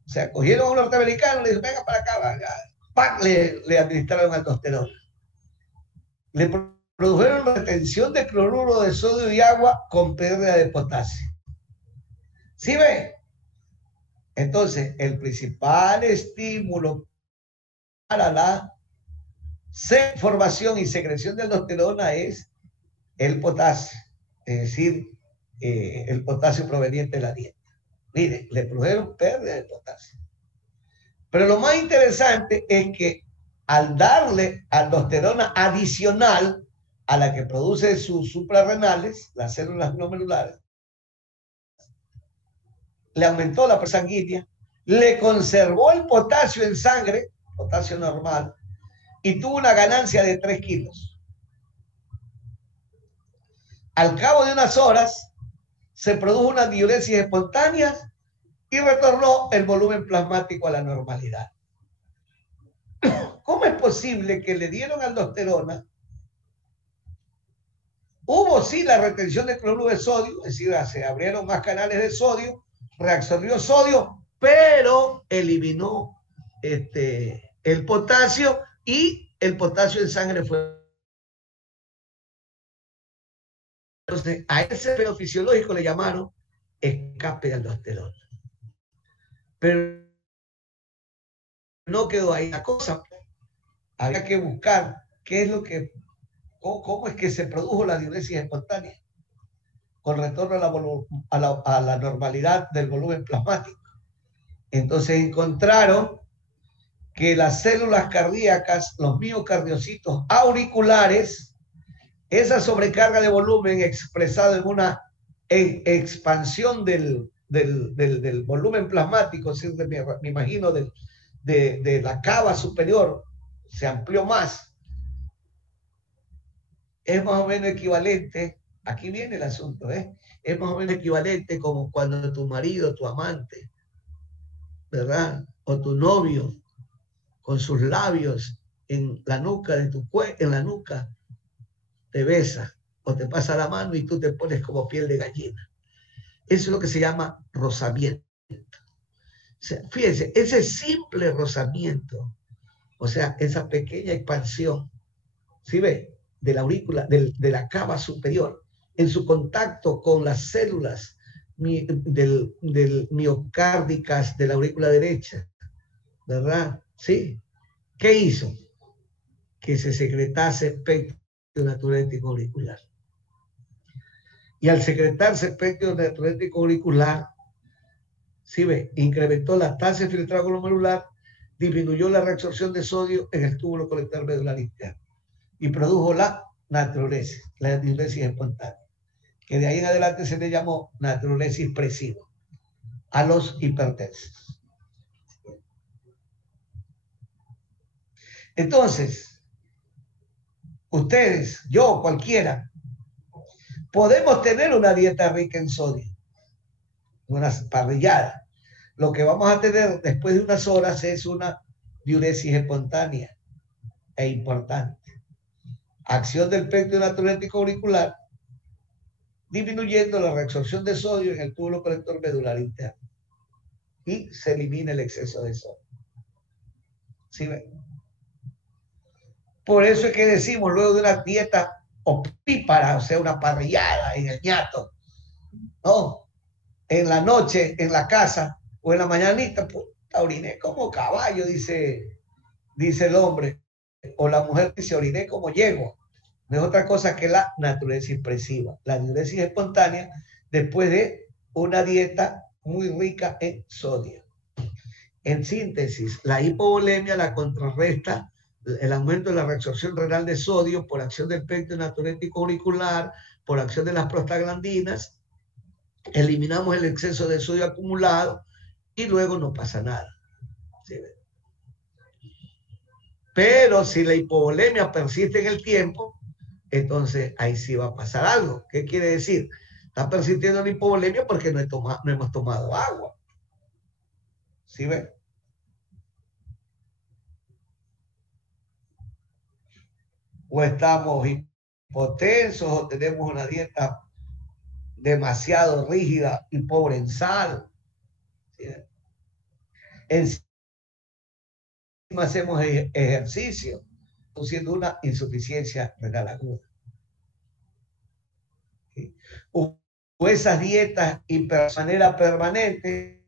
O sea, cogieron a un norteamericano, le dijeron, venga para acá, ¡pam! Le administraron aldosterona. Le produjeron retención de cloruro de sodio y agua con pérdida de potasio. ¿Sí ve? Entonces, el principal estímulo para la formación y secreción de aldosterona es el potasio, es decir, el potasio proveniente de la dieta. Mire, le produjeron pérdida de potasio. Pero lo más interesante es que al darle aldosterona adicional a la que produce sus suprarrenales, las células glomerulares, le aumentó la presión sanguínea, le conservó el potasio en sangre, potasio normal, y tuvo una ganancia de 3 kilos. Al cabo de unas horas, se produjo una diuresis espontánea y retornó el volumen plasmático a la normalidad. ¿Cómo es posible que le dieron aldosterona? Hubo sí la retención de cloruro de sodio, es decir, se abrieron más canales de sodio, reabsorbió sodio, pero eliminó el potasio, y el potasio en sangre fue. Entonces, a ese efecto fisiológico le llamaron escape de aldosterona. Pero no quedó ahí la cosa. Había que buscar qué es lo que, cómo es que se produjo la diuresis espontánea con retorno a la normalidad del volumen plasmático. Entonces encontraron que las células cardíacas, los miocardiocitos auriculares, esa sobrecarga de volumen expresada en una expansión del volumen plasmático, es decir, me imagino de la cava superior, se amplió más, es más o menos equivalente, aquí viene el asunto, es más o menos equivalente como cuando tu marido, tu amante, ¿verdad? O tu novio, con sus labios en la nuca de en la nuca, te besa o te pasa la mano y tú te pones como piel de gallina. Eso es lo que se llama rozamiento. O sea, fíjense, ese simple rozamiento, o sea, esa pequeña expansión, ¿sí ve? De la aurícula, de la cava superior, en su contacto con las células del miocárdicas de la aurícula derecha, ¿verdad? Sí. ¿Qué hizo? Que se secretase espectro natriurético auricular. Y al secretarse espectro natriurético auricular, ¿sí ve? Incrementó la tasa de filtrado glomerular, disminuyó la reabsorción de sodio en el túbulo colector medular interno y produjo la natriuresis, la diuresis espontánea, que de ahí en adelante se le llamó natriuresis presiva a los hipertensos. Entonces, ustedes, yo, cualquiera, podemos tener una dieta rica en sodio, una parrillada. Lo que vamos a tener después de unas horas es una diuresis espontánea e importante. Acción del espectro natriurético auricular, disminuyendo la reabsorción de sodio en el túbulo colector medular interno. Y se elimina el exceso de sodio. ¿Sí ven? Por eso es que decimos, luego de una dieta opípara, o sea, una parrillada en el ñato, ¿no? En la noche, en la casa, o en la mañanita, puta, oriné como caballo, dice el hombre, o la mujer dice, oriné como yegua. No es otra cosa que la natriuresis presiva, la diuresis espontánea después de una dieta muy rica en sodio. En síntesis, la hipovolemia la contrarresta el aumento de la reabsorción renal de sodio por acción del espectro natriurético auricular, por acción de las prostaglandinas, eliminamos el exceso de sodio acumulado y luego no pasa nada. ¿Sí? Pero si la hipovolemia persiste en el tiempo, entonces ahí sí va a pasar algo. ¿Qué quiere decir? Está persistiendo la hipovolemia porque no hemos tomado agua. ¿Sí ven? O estamos hipotensos o tenemos una dieta demasiado rígida y pobre en sal. ¿Sí? Encima hacemos ejercicio, produciendo una insuficiencia renal aguda. ¿Sí? O esas dietas de manera permanente,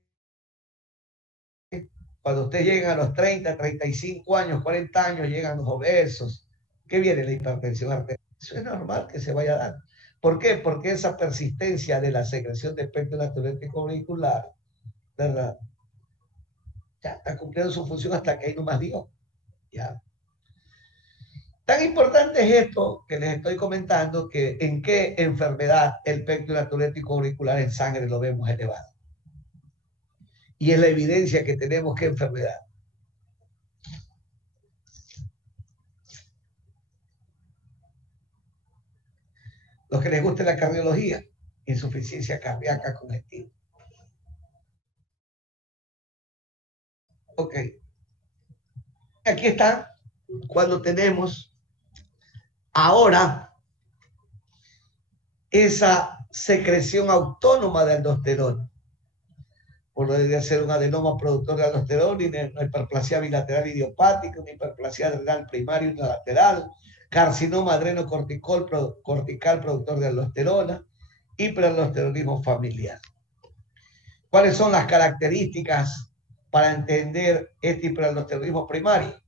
cuando ustedes llegan a los 30, 35 años, 40 años, llegan los obesos. ¿Qué viene? La hipertensión arterial. Eso es normal que se vaya a dar. ¿Por qué? Porque esa persistencia de la secreción de espectro natriurético auricular, ¿verdad? Ya está cumpliendo su función hasta que ahí no más digo. Ya. Tan importante es esto que les estoy comentando, que en qué enfermedad el espectro natriurético auricular en sangre lo vemos elevado. Y es la evidencia que tenemos qué enfermedad. Los que les guste la cardiología, insuficiencia cardíaca congestiva. Ok. Aquí están cuando tenemos ahora esa secreción autónoma de aldosterona, por lo de ser un adenoma productor de aldosterona, y una hiperplasia bilateral idiopática, una hiperplasia adrenal primaria unilateral, carcinoma adrenocortical productor de aldosterona, hiperaldosteronismo familiar. ¿Cuáles son las características para entender este hiperaldosteronismo primario?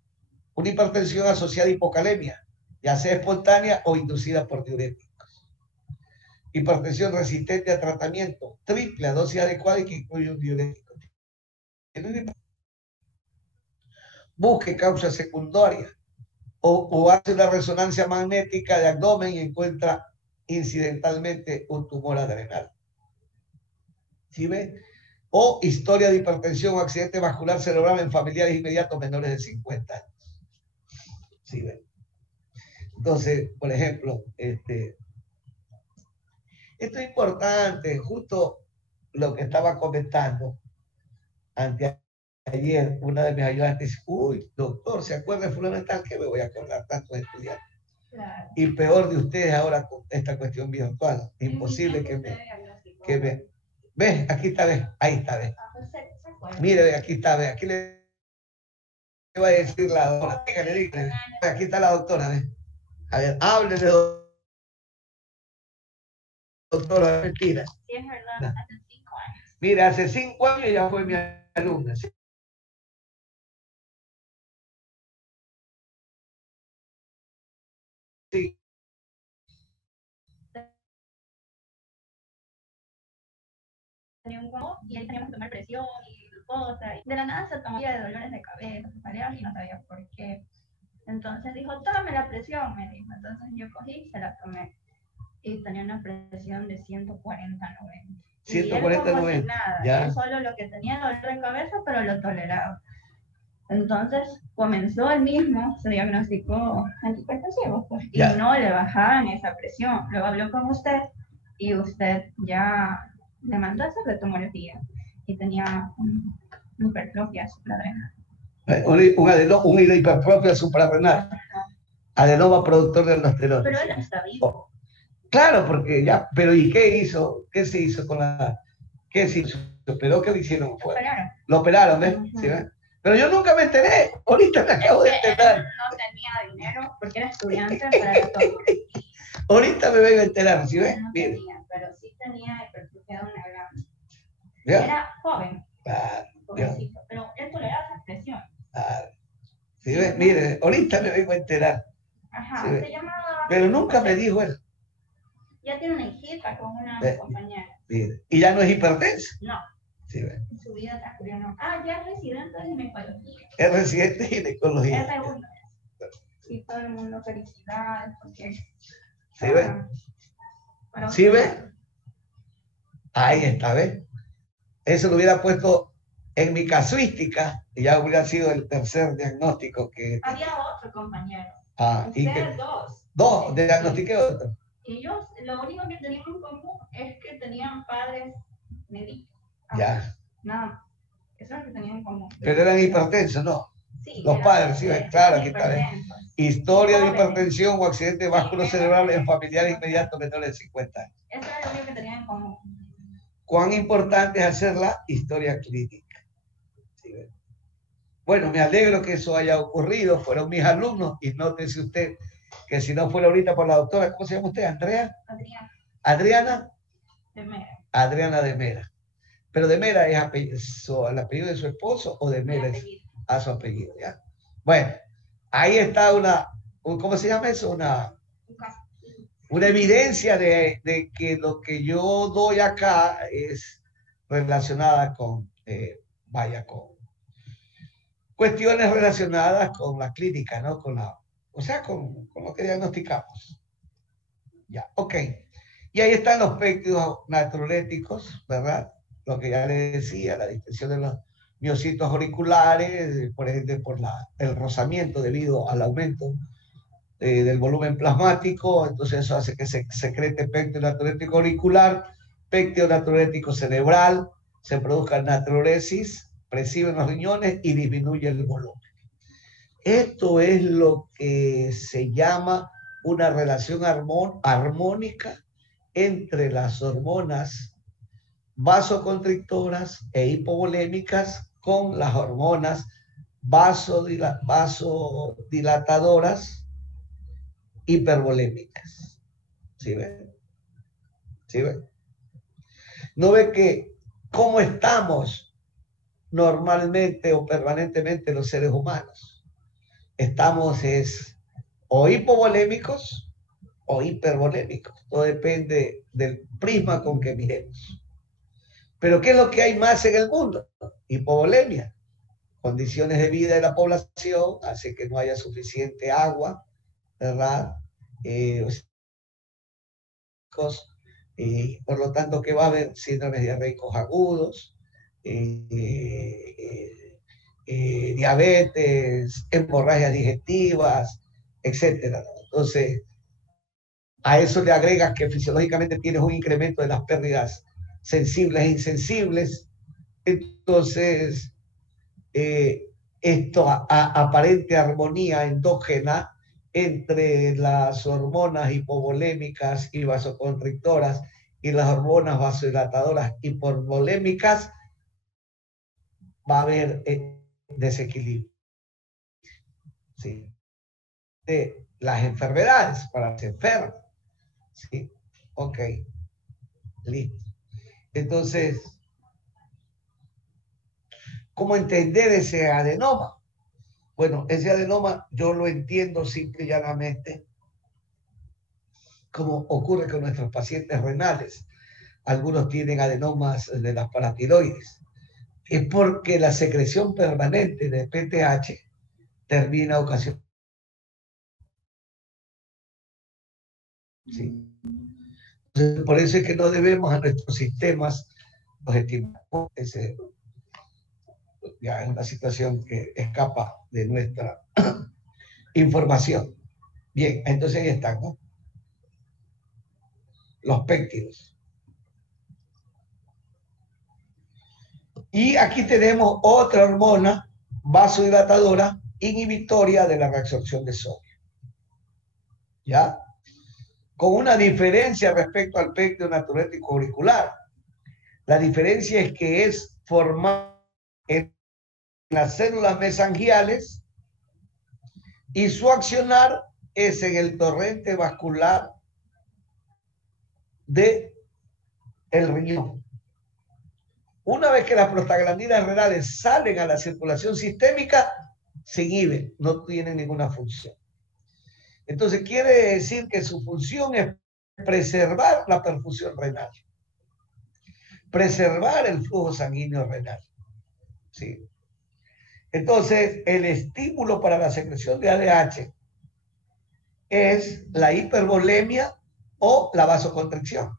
Una hipertensión asociada a hipocalemia, ya sea espontánea o inducida por diuréticos. Hipertensión resistente a tratamiento, triple a dosis adecuada y que incluye un diurético. Busque causa secundaria o hace una resonancia magnética de abdomen y encuentra incidentalmente un tumor adrenal. ¿Sí ven? O historia de hipertensión o accidente vascular cerebral en familiares inmediatos menores de 50 años. ¿Sí ven? Entonces, por ejemplo, esto es importante, justo lo que estaba comentando anteayer, una de mis ayudantes dice, uy, doctor, ¿se acuerda de fulano tal? Que me voy a acordar tanto de estudiantes. Claro. Y peor de ustedes ahora con esta cuestión virtual. Imposible que me... ¿Ves? Aquí está, ¿ves? Ahí está, ¿ves? Mire, ¿ves? Aquí está, ¿ves? Aquí le va a decir la doctora. Dígale. Aquí está la doctora, ¿ves? A ver, háblele, doctora, mentira. Sí, es verdad, no. Hace 5 años. Mira, hace 5 años ya fue mi alumna. ¿Sí? Sí. Y él teníamos que tomar presión y glucosa. Y de la nada se tomaba de dolores de cabeza, mareos y no sabía por qué. Entonces dijo, tómame la presión, me dijo. Entonces yo cogí y se la tomé. Y tenía una presión de 140/90. 140/90. Nada, ya. Él solo lo que tenía dolor de cabeza, pero lo toleraba. Entonces comenzó él mismo, se diagnosticó antihipertensivo, pues, y no le bajaban esa presión. Luego habló con usted y usted ya le mandó a hacer de tomografía y tenía una hipertrofia suprarrenal. Una hipertrofia suprarrenal. Adenoma productor de aldosterona. Pero él está vivo. Oh. Claro, porque ya, pero ¿y qué hizo? ¿Qué se hizo con la...? ¿Qué se hizo? ¿Pero qué le hicieron? Lo operaron, ¿ves? ¿Sí, ves? Pero yo nunca me enteré. Ahorita me acabo de enterar. Él no tenía dinero porque era estudiante para la tomografía. Ahorita me vengo a enterar, ¿sí ves? No tenía, pero sí tenía hipertrofia de una gran. ¿Ya? Era joven. Claro. Jovencito, pero él toleraba esa presión. Claro. ¿Sí ves? Mire, ahorita me vengo a enterar. Ajá, ¿Sí, se llamaba. Pero nunca me dijo él. Ya tiene una hijita con una compañera. Mire. ¿Y ya no es hipertensa? No. Sí, ¿ves? En su vida transcurrió no. Ya es residente de ginecología. Es residente de ginecología. Es segunda. Y todo el mundo felicidades porque. ¿Sí ves? ¿Sí ves? Ahí está, ¿ves? Eso lo hubiera puesto en mi casuística y ya hubiera sido el tercer diagnóstico que... Había otro compañero. Ustedes dos. Dos, diagnostiqué otro. Ellos, lo único que tenían en común es que tenían padres médicos. Ya. Nada, eso es lo que tenían en común. Pero eran hipertensos, ¿no? Sí. Los padres, sí, claro, aquí está. Historia de hipertensión o accidente vasculocerebral en familiares inmediatos menores de 50 años. Eso es lo único que tenían en común. ¿Cuán importante es hacer la historia clínica? ¿Sí? Bueno, me alegro que eso haya ocurrido, fueron mis alumnos, y nótese usted que si no fuera ahorita por la doctora, ¿cómo se llama usted? ¿Andrea? Adriana. De Mera. Adriana de Mera. Pero de Mera es el apellido de su esposo o de Mera es a su apellido, ¿ya? Bueno, ahí está ¿cómo se llama eso? Una evidencia de que lo que yo doy acá es relacionada con cuestiones relacionadas con la clínica, ¿no? Con lo que diagnosticamos. Ya, ok. Y ahí están los péptidos natriuréticos, ¿verdad? Lo que ya les decía, la distensión de los miocitos auriculares, por ende, por el rozamiento debido al aumento del volumen plasmático, entonces eso hace que se secrete péptido natriurético auricular, péptido natriurético cerebral, se produzca natriuresis, presión en los riñones y disminuye el volumen. Esto es lo que se llama una relación armónica entre las hormonas vasoconstrictoras e hipovolémicas con las hormonas vasodilatadoras hipervolémicas. ¿Sí ven? ¿Sí ven? ¿No ve que cómo estamos normalmente o permanentemente los seres humanos? Estamos o hipovolémicos o hipervolémicos. Todo depende del prisma con que miremos. Pero ¿qué es lo que hay más en el mundo? Hipovolemia. Condiciones de vida de la población hace que no haya suficiente agua, ¿verdad? Por lo tanto, que va a haber síndromes diarreicos agudos, diabetes, hemorragias digestivas, etcétera. Entonces, a eso le agregas que fisiológicamente tienes un incremento de las pérdidas sensibles e insensibles. Entonces, esto aparente armonía endógena entre las hormonas hipovolémicas y vasoconstrictoras y las hormonas vasodilatadoras hipervolémicas, va a haber desequilibrio. ¿Sí? De las enfermedades para las enfermas. ¿Sí? Ok. Listo. Entonces, ¿cómo entender ese adenoma? Bueno, ese adenoma yo lo entiendo simple y llanamente como ocurre con nuestros pacientes renales. Algunos tienen adenomas de las paratiroides. Es porque la secreción permanente de PTH termina ocasionando. ¿Sí? Entonces, por eso es que no debemos a nuestros sistemas los estimar. Ya es una situación que escapa de nuestra información. Bien, entonces ahí están, ¿no? Los péptidos. Y aquí tenemos otra hormona vasodilatadora inhibitoria de la reabsorción de sodio. ¿Ya? Con una diferencia respecto al péptido natriurético auricular. La diferencia es que es formada en las células mesangiales y su accionar es en el torrente vascular del riñón. Una vez que las prostaglandinas renales salen a la circulación sistémica, se inhiben, no tienen ninguna función. Entonces quiere decir que su función es preservar la perfusión renal, preservar el flujo sanguíneo renal. ¿Sí? Entonces, el estímulo para la secreción de ADH es la hipervolemia o la vasoconstricción.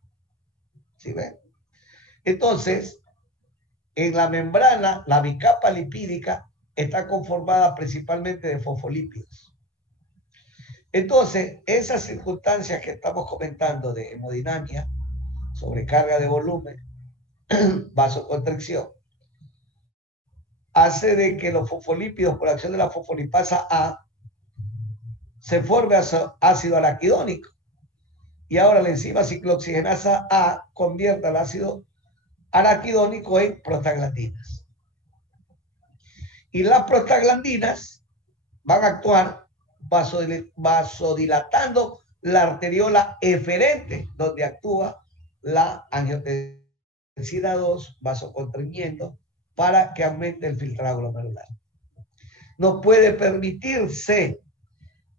¿Sí ven? Entonces, en la membrana, la bicapa lipídica está conformada principalmente de fosfolípidos. Entonces, esas circunstancias que estamos comentando de hemodinamia, sobrecarga de volumen, vasoconstricción, hace de que los fosfolípidos, por acción de la fosfolipasa A, se forme ácido araquidónico. Y ahora la enzima ciclooxigenasa A convierte el ácido araquidónico en prostaglandinas. Y las prostaglandinas van a actuar vasodilatando la arteriola eferente, donde actúa la angiotensina 2 vasoconstruyendo para que aumente el filtrado glomerular. No puede permitirse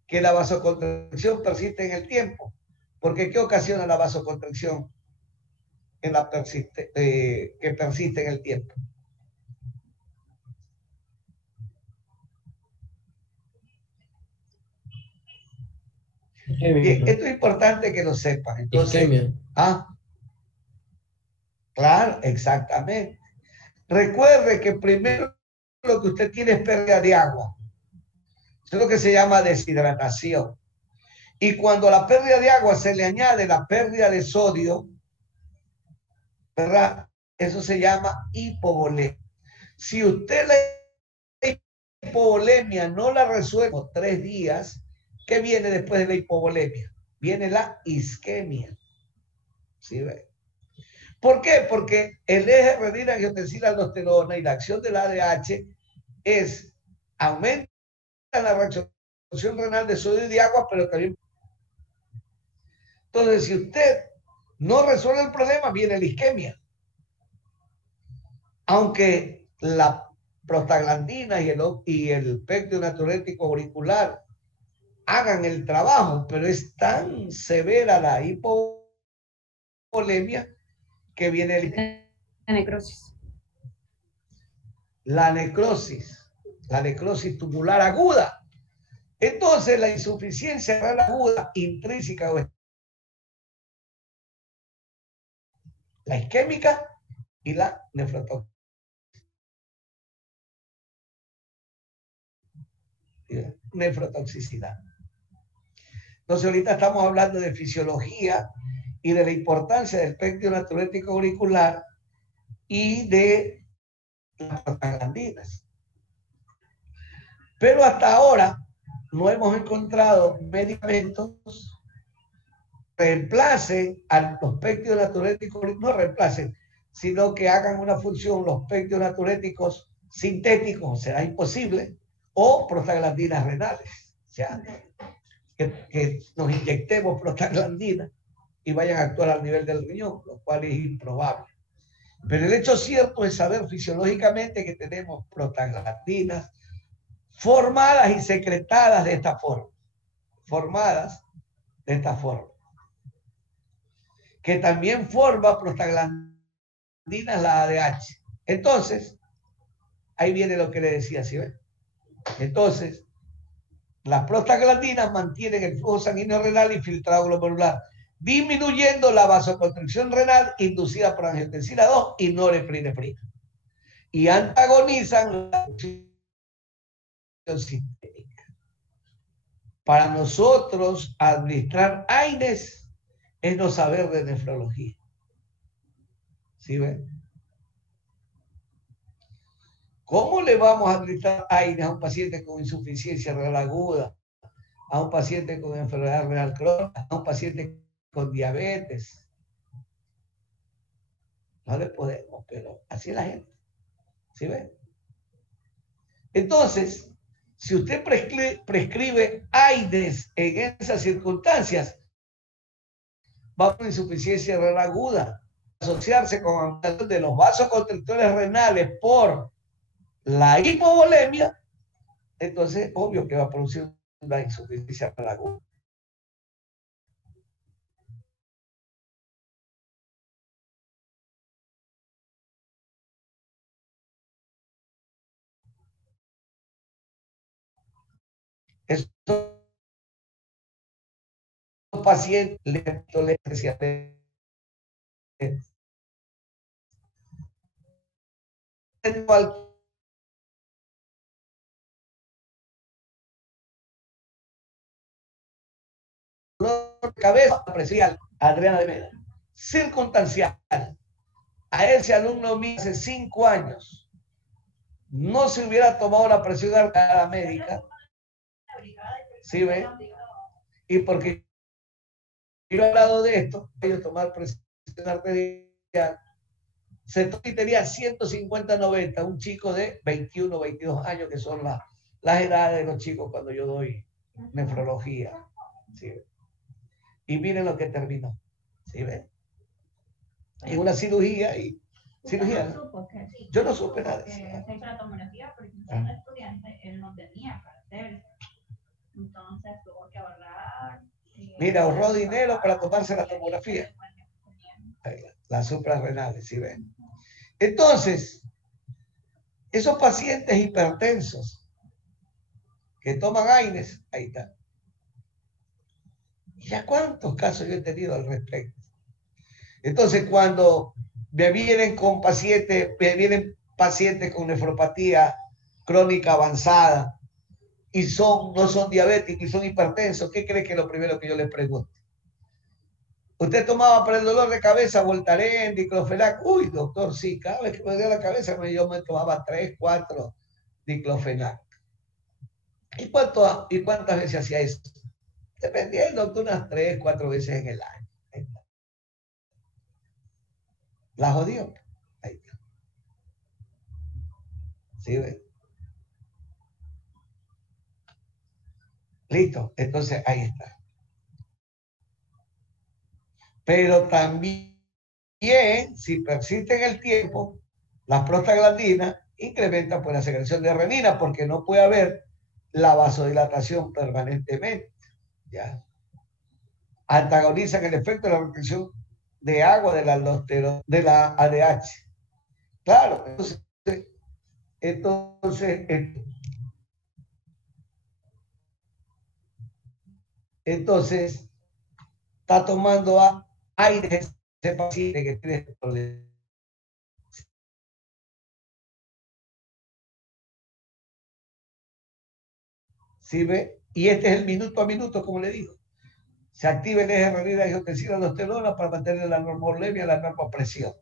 que la vasoconstricción persista en el tiempo, porque ¿qué ocasiona la vasoconstricción que persiste en el tiempo? Bien, esto es importante que lo sepan. Entonces, claro, exactamente. Recuerde que primero lo que usted tiene es pérdida de agua. Eso es lo que se llama deshidratación. Y cuando a la pérdida de agua se le añade la pérdida de sodio, ¿verdad? Eso se llama hipovolemia. Si usted la hipovolemia no la resuelvo 3 días, ¿qué viene después de la hipovolemia? Viene la isquemia. ¿Sí ve? ¿Por qué? Porque el eje renina-angiotensina-aldosterona y la acción del ADH aumenta la reabsorción renal de sodio y de agua, pero también. Entonces, si usted no resuelve el problema, viene la isquemia. Aunque la prostaglandina y el péptido natriurético auricular hagan el trabajo, pero es tan severa la hipovolemia que viene la necrosis. La necrosis tubular aguda. Entonces, la insuficiencia renal aguda intrínseca o la isquémica y la nefrotoxicidad. Entonces, ahorita estamos hablando de fisiología y de la importancia del péptido natriurético auricular y de las prostaglandinas. Pero hasta ahora no hemos encontrado medicamentos que reemplacen a los péptidos natriuréticos, no reemplacen, sino que hagan una función los péptidos natriuréticos sintéticos, será imposible, o prostaglandinas renales. O sea, que nos inyectemos prostaglandinas y vayan a actuar al nivel del riñón, lo cual es improbable. Pero el hecho cierto es saber fisiológicamente que tenemos prostaglandinas formadas y secretadas de esta forma. Formadas de esta forma. Que también forma prostaglandinas la ADH. Entonces, ahí viene lo que le decía, ¿sí ven? Entonces, las prostaglandinas mantienen el flujo sanguíneo renal y filtrado glomerular, disminuyendo la vasoconstricción renal inducida por angiotensina 2 y norepinefrina. Y antagonizan la función sistémica. Para nosotros, administrar AINES es no saber de nefrología. ¿Sí ven? ¿Cómo le vamos a administrar AINES a un paciente con insuficiencia renal aguda, a un paciente con enfermedad renal crónica, a un paciente con diabetes? No le podemos, pero así es la gente. ¿Sí ven? Entonces, si usted prescribe AINES en esas circunstancias, va a una insuficiencia renal aguda, asociarse con aumento de los vasoconstrictores renales por la hipovolemia, entonces obvio que va a producir una insuficiencia renal aguda. Estos pacientes leptolepsia cabeza presión Adriana de Meda, circunstancial. A ese alumno mío hace 5 años no se hubiera tomado la presión arterial médica, ¿sí ven? Y porque yo he hablado de esto, ellos tomar presión arterial, se tenía 150-90, un chico de 21, 22 años, que son las edades de los chicos cuando yo doy nefrología. ¿Sí? Y miren lo que terminó. ¿Sí ven? En una cirugía y cirugía. ¿No? Yo no supe nada. Se hizo la tomografía porque siendo estudiante él no tenía para hacerse. Entonces tuvo que ahorrar. Mira, ahorró dinero para tomarse la tomografía. Las suprarrenales, ¿sí ven? Entonces, esos pacientes hipertensos que toman AINES, ahí está. ¿Ya cuántos casos yo he tenido al respecto? Entonces, cuando me vienen pacientes con nefropatía crónica avanzada y no son diabéticos y son hipertensos, ¿qué cree que es lo primero que yo les pregunto? ¿Usted tomaba para el dolor de cabeza Voltaren, diclofenac? Uy, doctor, sí, cada vez que me dolía la cabeza yo me tomaba 3, 4 diclofenac. ¿Y cuántas veces hacía eso? Dependiendo de unas 3, 4 veces en el año. La jodió. Ahí está. ¿Sí ves? Listo. Entonces, ahí está. Pero también, si persiste en el tiempo, las prostaglandinas incrementan pues, la secreción de renina porque no puede haber la vasodilatación permanentemente. ¿Ya? Antagonizan el efecto de la retención de agua de la ADH. Claro, entonces está tomando aire ese paciente que tiene este problema. ¿Sí ve? Y este es el minuto a minuto, como le digo. Se activa el eje renina, angiotensina, aldosterona para mantener la normolemia, la normopresión.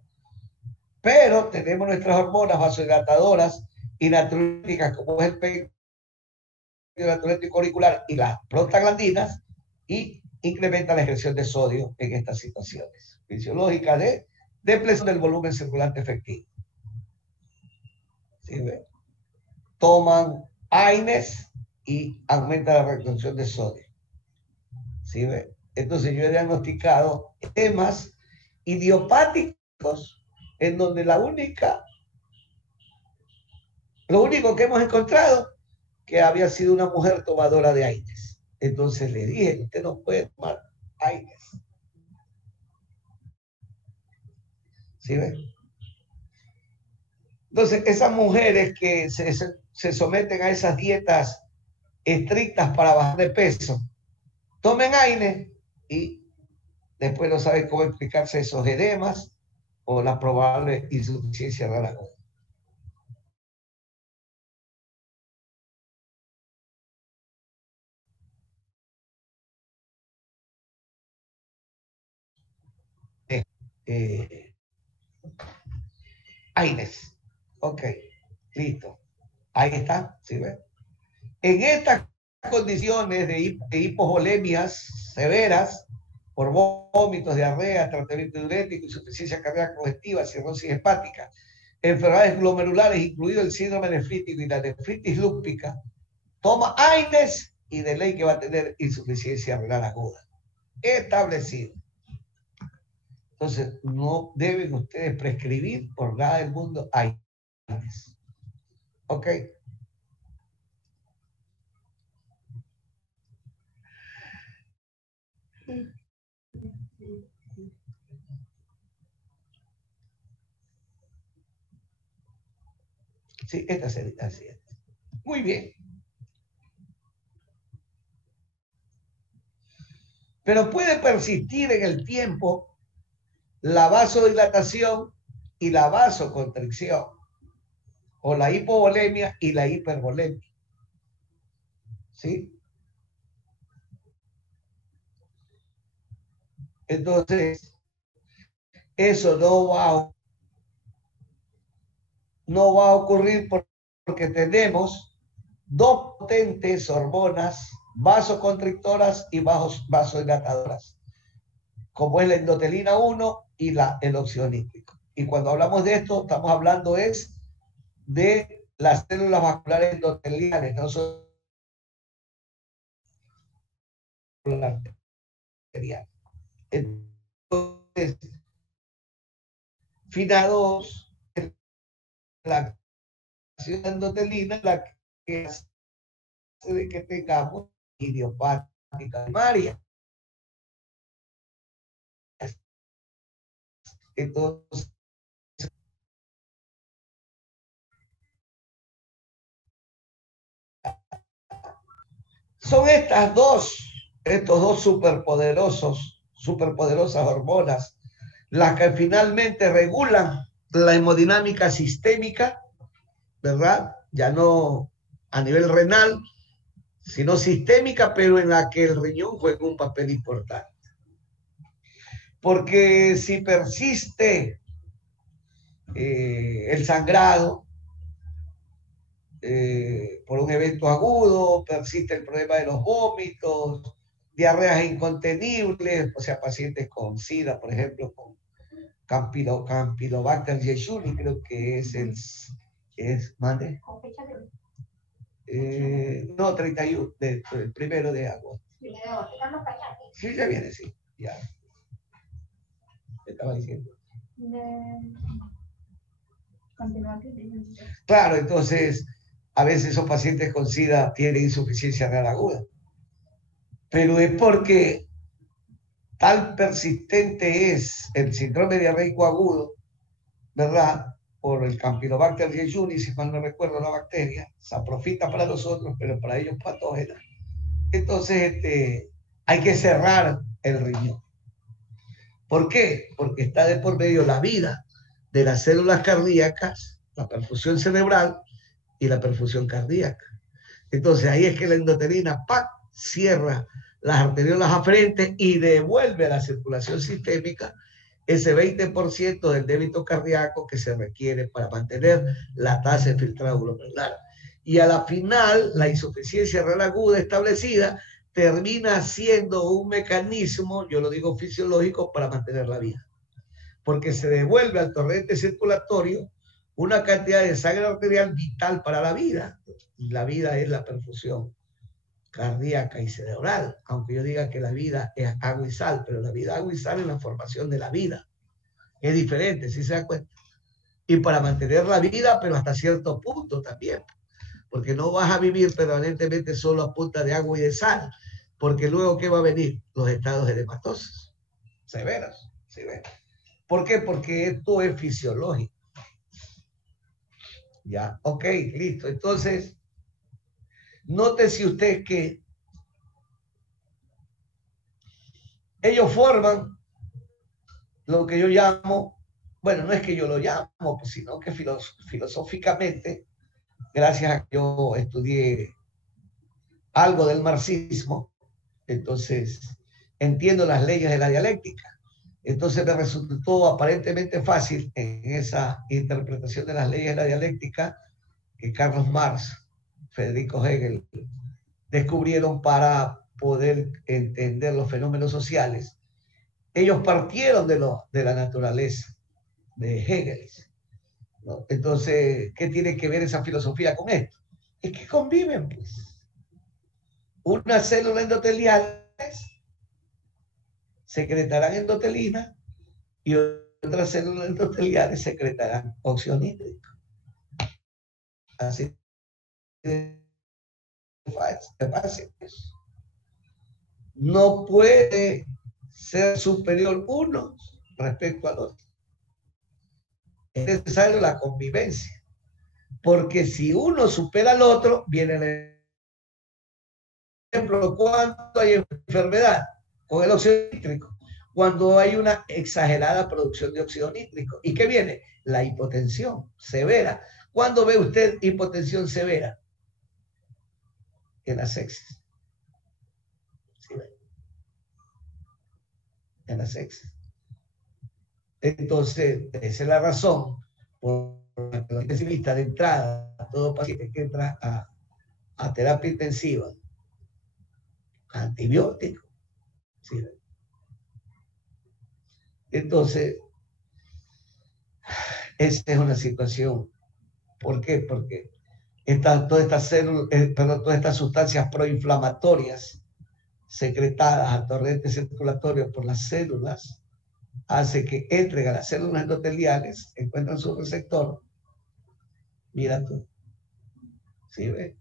Pero tenemos nuestras hormonas vasodilatadoras y natriuréticas, como es el natriurético auricular y las prostaglandinas, y incrementa la excreción de sodio en estas situaciones fisiológicas de depresión del volumen circulante efectivo. ¿Sí ve? Toman AINES y aumenta la retención de sodio. ¿Sí ve? Entonces yo he diagnosticado temas idiopáticos en donde lo único que hemos encontrado que había sido una mujer tomadora de AINES. Entonces le dije, usted no puede tomar AINES. ¿Sí ve? Entonces esas mujeres que se someten a esas dietas estrictas para bajar de peso, tomen AINES y después no saben cómo explicarse esos edemas o la probable insuficiencia renal aguda. AINES. Ok, listo. Ahí está, ¿sí ven? En estas condiciones de hipovolemias severas, por vómitos, diarrea, tratamiento diurético, insuficiencia cardíaca congestiva, cirrosis hepática, enfermedades glomerulares, incluido el síndrome nefrítico y la nefritis lúpica, toma AINES y de ley que va a tener insuficiencia renal aguda. Establecido. Entonces, no deben ustedes prescribir por nada del mundo AINES. ¿Ok? Sí, esta sería así. Muy bien. Pero puede persistir en el tiempo la vasodilatación y la vasoconstricción, o la hipovolemia y la hipervolemia. ¿Sí? Entonces, eso no va a ocurrir porque tenemos dos potentes hormonas vasoconstrictoras y vasodilatadoras, como es la endotelina 1 y el óxido nítrico. Y cuando hablamos de esto, estamos hablando de las células vasculares endoteliales, no son arteriales. Entonces, FINA 2, la acción endotelina, la que hace de que tengamos idiopática primaria. Entonces, son estos dos superpoderosas hormonas, las que finalmente regulan la hemodinámica sistémica, ¿verdad? Ya no a nivel renal, sino sistémica, pero en la que el riñón juega un papel importante. Porque si persiste el sangrado, por un evento agudo, persiste el problema de los vómitos, diarreas incontenibles, o sea, pacientes con SIDA, por ejemplo, con Campylobacter jejuni, creo que es ¿mande? No, 31, el 1 de agosto. Sí, ya viene, sí, ya. Estaba diciendo. Claro, entonces, a veces esos pacientes con SIDA tienen insuficiencia renal aguda, pero es porque tan persistente es el síndrome diarreico agudo, ¿verdad? Por el Campylobacter jejuni, si mal no recuerdo la bacteria, saprofita para nosotros, pero para ellos patógena. Entonces, hay que cerrar el riñón. ¿Por qué? Porque está de por medio la vida de las células cardíacas, la perfusión cerebral y la perfusión cardíaca. Entonces, ahí es que la endotelina, ¡pac!, cierra las arteriolas aferentes y devuelve a la circulación sistémica ese 20% del débito cardíaco que se requiere para mantener la tasa de filtrado glomerular. Y a la final, la insuficiencia renal aguda establecida termina siendo un mecanismo, yo lo digo fisiológico, para mantener la vida. Porque se devuelve al torrente circulatorio una cantidad de sangre arterial vital para la vida. Y la vida es la perfusión cardíaca y cerebral, aunque yo diga que la vida es agua y sal, pero la vida agua y sal es la formación de la vida. Es diferente, ¿sí se da cuenta? Y para mantener la vida, pero hasta cierto punto también, porque no vas a vivir permanentemente solo a punta de agua y de sal, porque luego, ¿qué va a venir? Los estados edematosos, severos, severos. ¿Por qué? Porque esto es fisiológico. Ya, ok, listo. Entonces, nótese usted que ellos forman lo que yo llamo, bueno, no es que yo lo llamo, pues, sino que filosóficamente, gracias a que yo estudié algo del marxismo, entonces entiendo las leyes de la dialéctica. Entonces me resultó aparentemente fácil en esa interpretación de las leyes de la dialéctica que Carlos Marx, Federico Hegel descubrieron para poder entender los fenómenos sociales. Ellos partieron de la naturaleza de Hegel, ¿no? Entonces, ¿qué tiene que ver esa filosofía con esto? Es que conviven, pues. Una célula endotelial secretarán endotelina y otras células endoteliales secretarán óxido nítrico. Así de fácil. No puede ser superior uno respecto al otro. Es necesario la convivencia, porque si uno supera al otro, viene el ejemplo, cuando hay enfermedad con el óxido nítrico, cuando hay una exagerada producción de óxido nítrico. ¿Y qué viene? La hipotensión severa. ¿Cuándo ve usted hipotensión severa? En la sepsis. ¿Sí ve? En la sepsis. Entonces, esa es la razón por la que los intensivistas de entrada, todo paciente que entra a terapia intensiva, antibiótico. ¿Sí? Entonces, esta es una situación. ¿Por qué? Porque todas estas sustancias proinflamatorias secretadas al torrente circulatorio por las células hace que entren a las células endoteliales, encuentran su receptor. Mira tú. ¿Sí ve?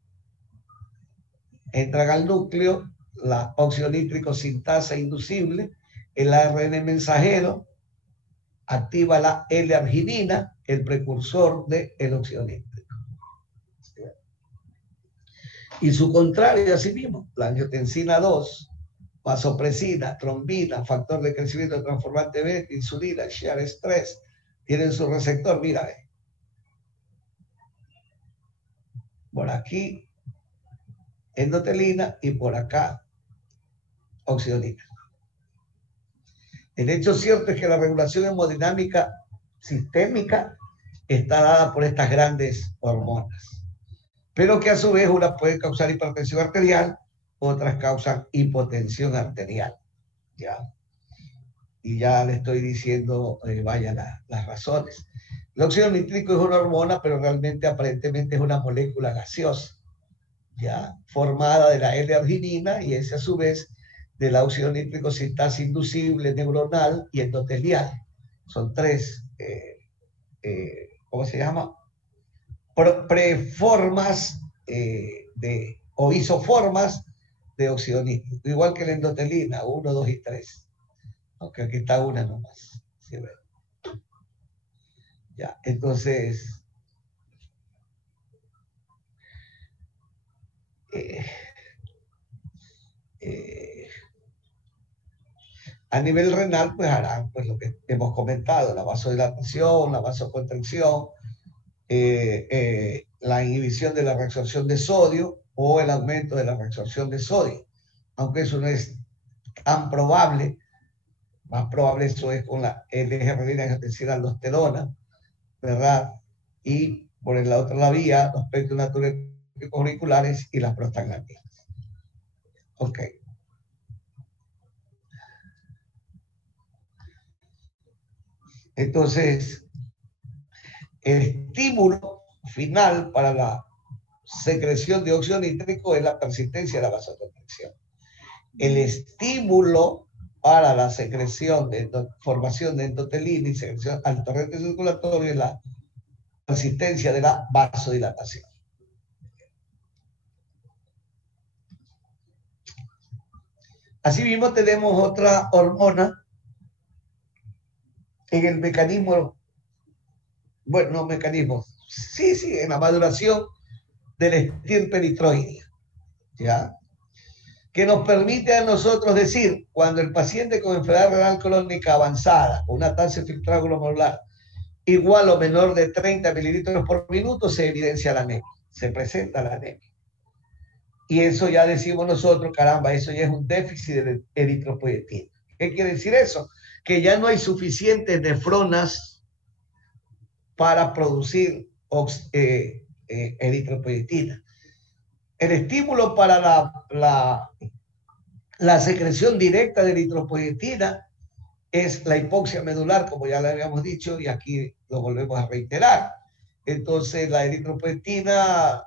Entran al núcleo, la óxido nítrico sintasa inducible, el ARN mensajero activa la L-arginina, el precursor del óxido nítrico. ¿Sí? Y su contrario, así mismo, la angiotensina 2, vasopresina, trombina, factor de crecimiento transformante beta, insulina, shear estrés, tienen su receptor, mira, ve. Por aquí, endotelina, y por acá, óxido nítrico. El hecho cierto es que la regulación hemodinámica sistémica está dada por estas grandes hormonas. pero que a su vez una puede causar hipertensión arterial, otras causan hipotensión arterial. ¿Ya? Y ya le estoy diciendo, vaya las razones. El óxido nítrico es una hormona, pero realmente aparentemente es una molécula gaseosa, ¿ya? Formada de la L-arginina y ese a su vez del óxido nítrico sintasa inducible neuronal y endotelial. Son tres, ¿cómo se llama? Preformas o isoformas de óxido nítrico, igual que la endotelina, 1, 2 y 3. Aunque aquí está una nomás. ¿Sí? Ya, entonces, a nivel renal, pues harán pues, lo que hemos comentado, la vasodilatación, la vasoconstricción, la inhibición de la reabsorción de sodio o el aumento de la reabsorción de sodio. Aunque eso no es tan probable, más probable eso es con la L-arginina, es decir, la aldosterona, ¿verdad? Y por la otra vía, los péptidos natriuréticos auriculares y las prostaglandinas. Ok. Entonces, el estímulo final para la secreción de óxido nítrico es la persistencia de la vasoconstricción. El estímulo para la secreción de formación de endotelina y secreción al torrente circulatorio es la persistencia de la vasodilatación. Asimismo tenemos otra hormona en el mecanismo, bueno, no mecanismo, sí, en la maduración del estirpe eritroidea, ¿ya? Que nos permite a nosotros decir, cuando el paciente con enfermedad renal crónica avanzada, una tasa de filtrado glomerular igual o menor de 30 mililitros por minuto, se evidencia la anemia, se presenta la anemia. Y eso ya decimos nosotros, caramba, eso ya es un déficit de eritropoyetina. ¿Qué quiere decir eso? Que ya no hay suficientes nefronas para producir eritropoyetina. El estímulo para la secreción directa de eritropoyetina es la hipoxia medular, como ya le habíamos dicho, y aquí lo volvemos a reiterar. Entonces, la eritropoyetina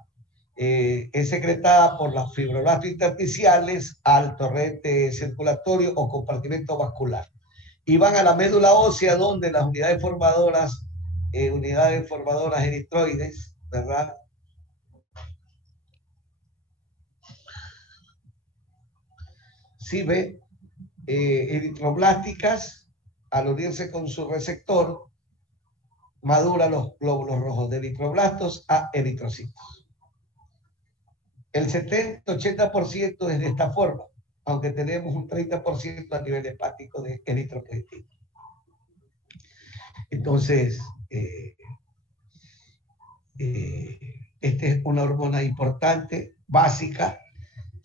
es secretada por las fibroblastos intersticiales al torrente circulatorio o compartimento vascular. Y van a la médula ósea, donde las unidades formadoras eritroides, ¿verdad? Sí, ve, eritroblásticas, al unirse con su receptor, madura los glóbulos rojos de eritroblastos a eritrocitos. El 70-80% es de esta forma, aunque tenemos un 30% a nivel hepático de eritropoyetina. Entonces, esta es una hormona importante, básica.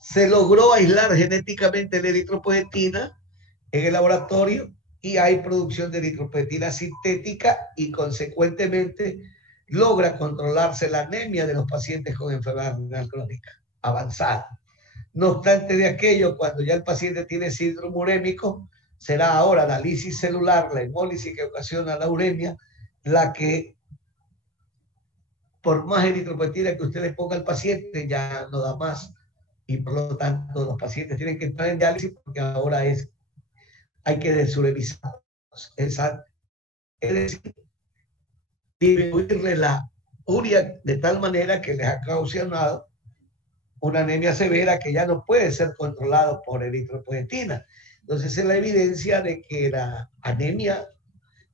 Se logró aislar genéticamente la eritropoyetina en el laboratorio y hay producción de eritropoyetina sintética y consecuentemente logra controlarse la anemia de los pacientes con enfermedad renal crónica avanzada. No obstante de aquello, cuando ya el paciente tiene síndrome urémico, será ahora la lisis celular, la hemólisis que ocasiona la uremia, la que, por más eritropoyetina que usted le ponga al paciente, ya no da más. Y por lo tanto, los pacientes tienen que entrar en diálisis porque ahora hay que desuremisarlos. Es decir, disminuirle la urea de tal manera que les ha causado una anemia severa que ya no puede ser controlado por eritropoyetina. Entonces es la evidencia de que la anemia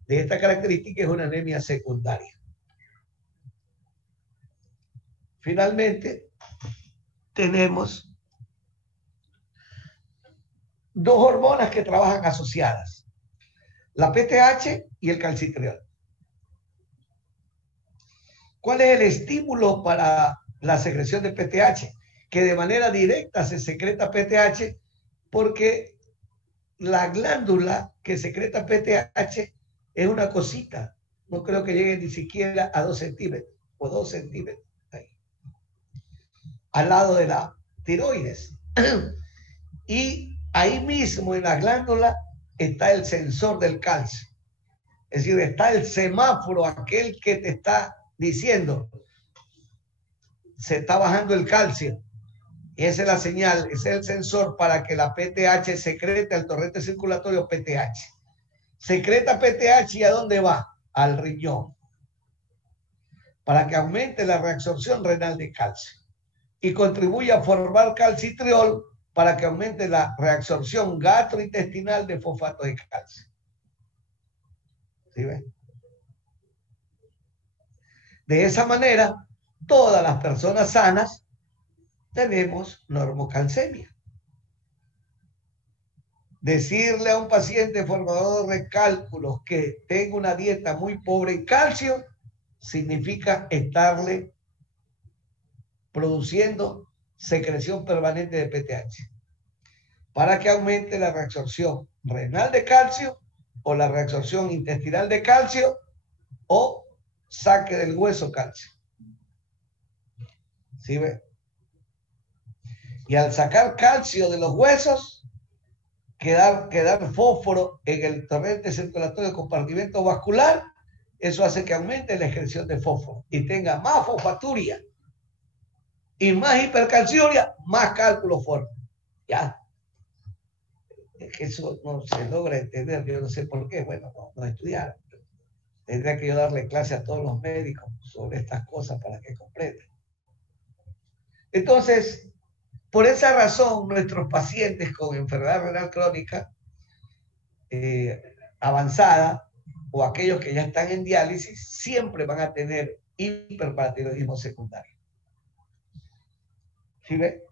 de esta característica es una anemia secundaria. Finalmente, tenemos dos hormonas que trabajan asociadas, la PTH y el calcitriol. ¿Cuál es el estímulo para la secreción de PTH? Que de manera directa se secreta PTH porque la glándula que secreta PTH es una cosita. No creo que llegue ni siquiera a 2 centímetros o 2 centímetros. Ahí. al lado de la tiroides. Y ahí mismo en la glándula está el sensor del calcio. Es decir, está el semáforo, aquel que te está diciendo, se está bajando el calcio. Y esa es la señal, ese es el sensor para que la PTH secrete el torrente circulatorio PTH. Secreta PTH, ¿y a dónde va? Al riñón. Para que aumente la reabsorción renal de calcio. Y contribuye a formar calcitriol para que aumente la reabsorción gastrointestinal de fosfato de calcio. ¿Sí ven? De esa manera, todas las personas sanas tenemos normocalcemia. Decirle a un paciente formador de cálculos que tenga una dieta muy pobre en calcio significa estarle produciendo secreción permanente de PTH para que aumente la reabsorción renal de calcio o la reabsorción intestinal de calcio o saque del hueso calcio. ¿Sí ve? Y al sacar calcio de los huesos, quedar fósforo en el torrente circulatorio del compartimento vascular, eso hace que aumente la excreción de fósforo y tenga más fosfaturia y más hipercalciuria, más cálculo forma. Ya. Es que eso no se logra entender, yo no sé por qué, bueno, no estudiar. Tendría que yo darle clase a todos los médicos sobre estas cosas para que comprendan. Entonces, por esa razón, nuestros pacientes con enfermedad renal crónica avanzada o aquellos que ya están en diálisis siempre van a tener hiperparatiroidismo secundario. ¿Sí ve?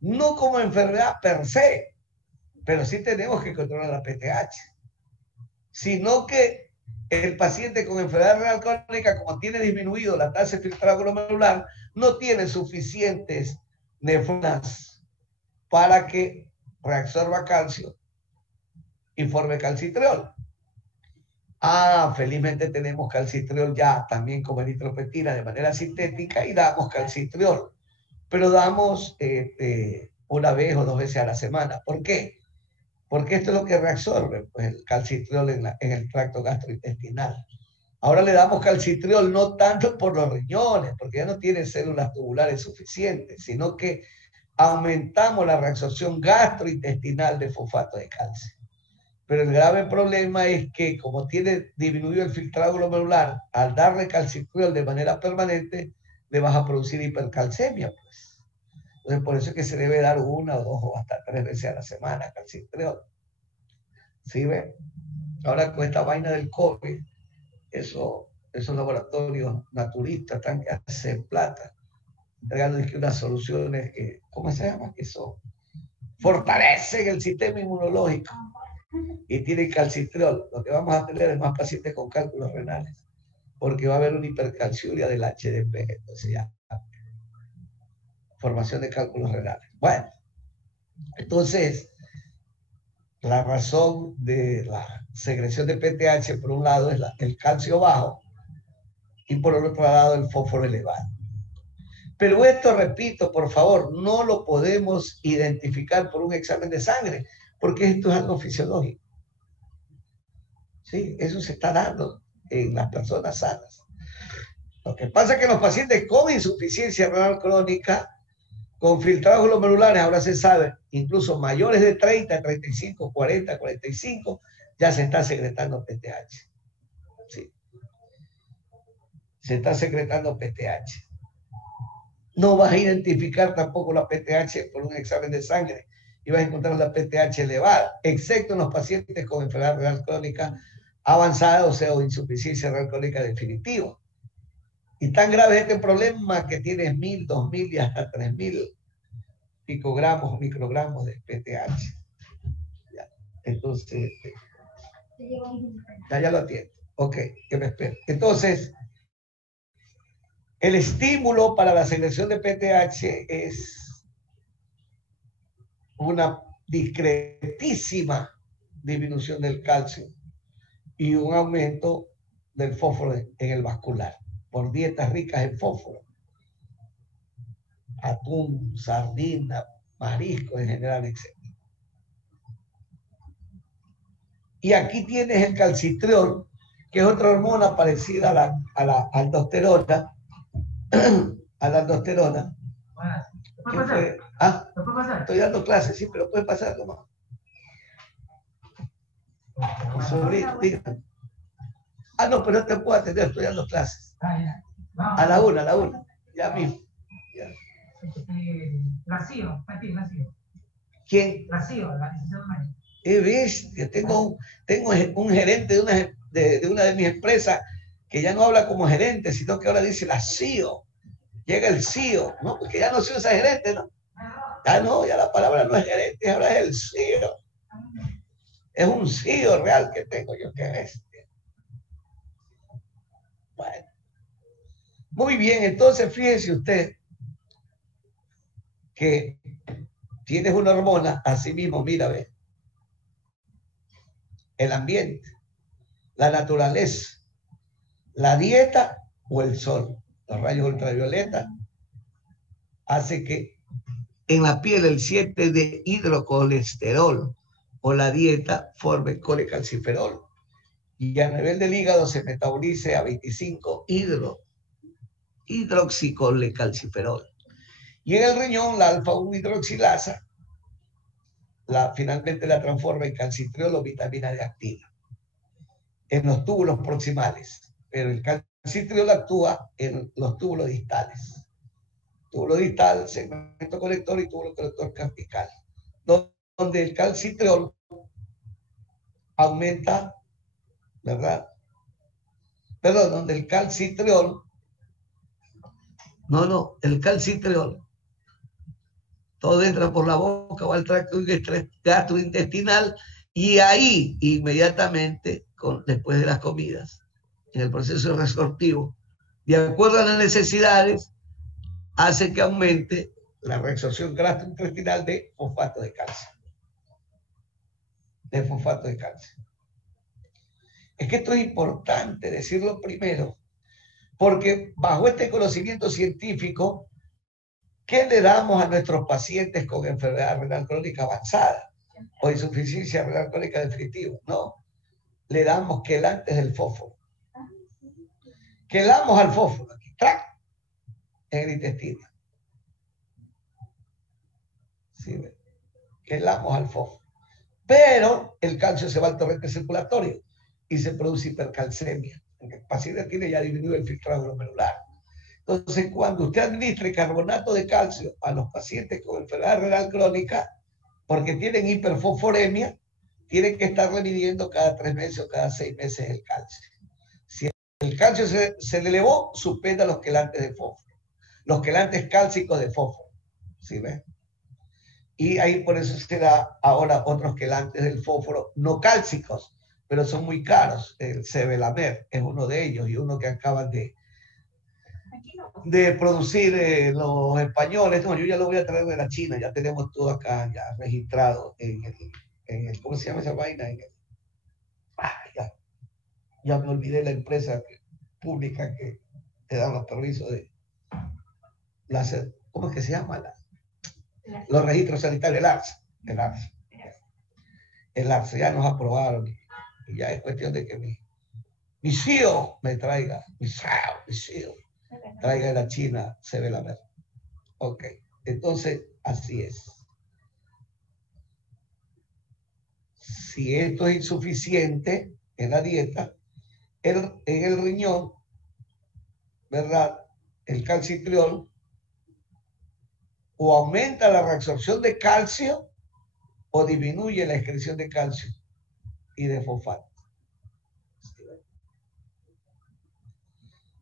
No como enfermedad per se, pero sí tenemos que controlar la PTH, sino que el paciente con enfermedad renal crónica, como tiene disminuido la tasa de filtrado glomerular, no tiene suficientes nefronas para que reabsorba calcio y forme calcitriol. Felizmente tenemos calcitriol ya también como eritropoetina de manera sintética y damos calcitriol, pero damos una vez o 2 veces a la semana. ¿Por qué? Porque esto es lo que reabsorbe pues, el calcitriol en el tracto gastrointestinal. Ahora le damos calcitriol no tanto por los riñones, porque ya no tiene células tubulares suficientes, sino que aumentamos la reabsorción gastrointestinal de fosfato de calcio. Pero el grave problema es que como tiene disminuido el filtrado glomerular, al darle calcitriol de manera permanente, le vas a producir hipercalcemia, pues. Entonces, por eso es que se debe dar 1 o 2 o hasta 3 veces a la semana calcitriol. ¿Sí ven? Ahora con esta vaina del COVID, esos laboratorios naturistas están que hacen plata, entregando unas soluciones que, ¿cómo se llama? Que eso fortalecen el sistema inmunológico y tienen calcitriol. Lo que vamos a tener es más pacientes con cálculos renales, porque va a haber una hipercalciuria del HDP, entonces ya, formación de cálculos renales. Bueno, entonces, la razón de la secreción de PTH, por un lado, es el calcio bajo y por el otro lado, el fósforo elevado. Pero esto, repito, por favor, no lo podemos identificar por un examen de sangre, porque esto es algo fisiológico. Sí, eso se está dando en las personas sanas. Lo que pasa es que los pacientes con insuficiencia renal crónica, con filtrados glomerulares, ahora se sabe, incluso mayores de 30, 35, 40, 45, ya se está secretando PTH. Sí. Se está secretando PTH. No vas a identificar tampoco la PTH por un examen de sangre y vas a encontrar la PTH elevada, excepto en los pacientes con enfermedad renal crónica avanzada, o sea, o insuficiencia renal crónica definitiva. Y tan grave es este problema que tienes 1000, 2000 y hasta 3000 picogramos o microgramos de PTH. Ya. Entonces, ya lo atiendo. Ok, que me espero. Entonces, el estímulo para la secreción de PTH es una discretísima disminución del calcio y un aumento del fósforo en el vascular por dietas ricas en fósforo. atún, sardina, marisco en general, etc. Y aquí tienes el calcitriol, que es otra hormona parecida a la aldosterona. A la aldosterona. ¿Puede pasar? Ah, ¿Lo puede pasar? estoy dando clases, sí, pero puede pasar, ¿cómo? Ah, no, pero no te puedo atender, estoy dando clases. A la una, ya mismo. Ya. Racío. ¿Quién? Racío, la licenciada María. Bestia, tengo un gerente de una de mis empresas que ya no habla como gerente, sino que ahora dice la CEO. Llega el CEO, ¿no? Porque ya no se usa gerente, ¿no? Ya no, ya la palabra no es gerente, ahora es el CEO. Es un CEO real que tengo yo, que bestia. Bueno. Muy bien, entonces fíjese usted que tienes una hormona, así mismo, mira, ve. El ambiente, la naturaleza, la dieta o el sol, los rayos ultravioleta, hace que en la piel el 7 de hidrocolesterol o la dieta forme colecalciferol y a nivel del hígado se metabolice a 25 hidroxicolecalciferol. Y en el riñón la alfa-1 hidroxilasa finalmente la transforma en calcitriol o vitamina D activa en los túbulos proximales, pero el calcitriol actúa en los túbulos distales. Túbulo distal, segmento conector y túbulo conector cortical, donde el calcitriol aumenta, ¿verdad? Perdón, donde el calcitriol, el calcitriol, todo entra por la boca o al tracto gastrointestinal y ahí inmediatamente, después de las comidas, en el proceso resortivo, de acuerdo a las necesidades, hace que aumente la reabsorción gastrointestinal de fosfato de calcio. Es que esto es importante decirlo primero, porque bajo este conocimiento científico, ¿qué le damos a nuestros pacientes con enfermedad renal crónica avanzada o insuficiencia renal crónica definitiva? No, le damos quelantes del fósforo. Quelamos al fósforo, aquí, ¡trac!, en el intestino. ¿Sí? Quelamos al fósforo. Pero el calcio se va al torrente circulatorio y se produce hipercalcemia. El paciente tiene ya disminuido el filtrado glomerular. Entonces, cuando usted administre carbonato de calcio a los pacientes con enfermedad renal crónica, porque tienen hiperfosforemia, tienen que estarle midiendo cada 3 meses o cada 6 meses el calcio. Si el calcio se le elevó, suspenda los quelantes de fósforo, los quelantes cálcicos de fósforo. ¿Sí ven? Y ahí por eso se da ahora otros quelantes del fósforo no cálcicos, pero son muy caros. El Sevelamer es uno de ellos y uno que acaban de producir los españoles. No, yo ya lo voy a traer de la China, ya tenemos todo acá ya registrado en el ¿cómo se llama esa vaina? Ya me olvidé la empresa pública que te da los permisos de ¿cómo es que se llama? Los registros sanitarios, el ARSA ya nos aprobaron y ya es cuestión de que mi CEO me traiga, mi CEO traiga de la China Sevelamer. Ok, entonces así es. Si esto es insuficiente en la dieta, en el riñón, ¿verdad? El calcitriol o aumenta la reabsorción de calcio o disminuye la excreción de calcio y de fosfato.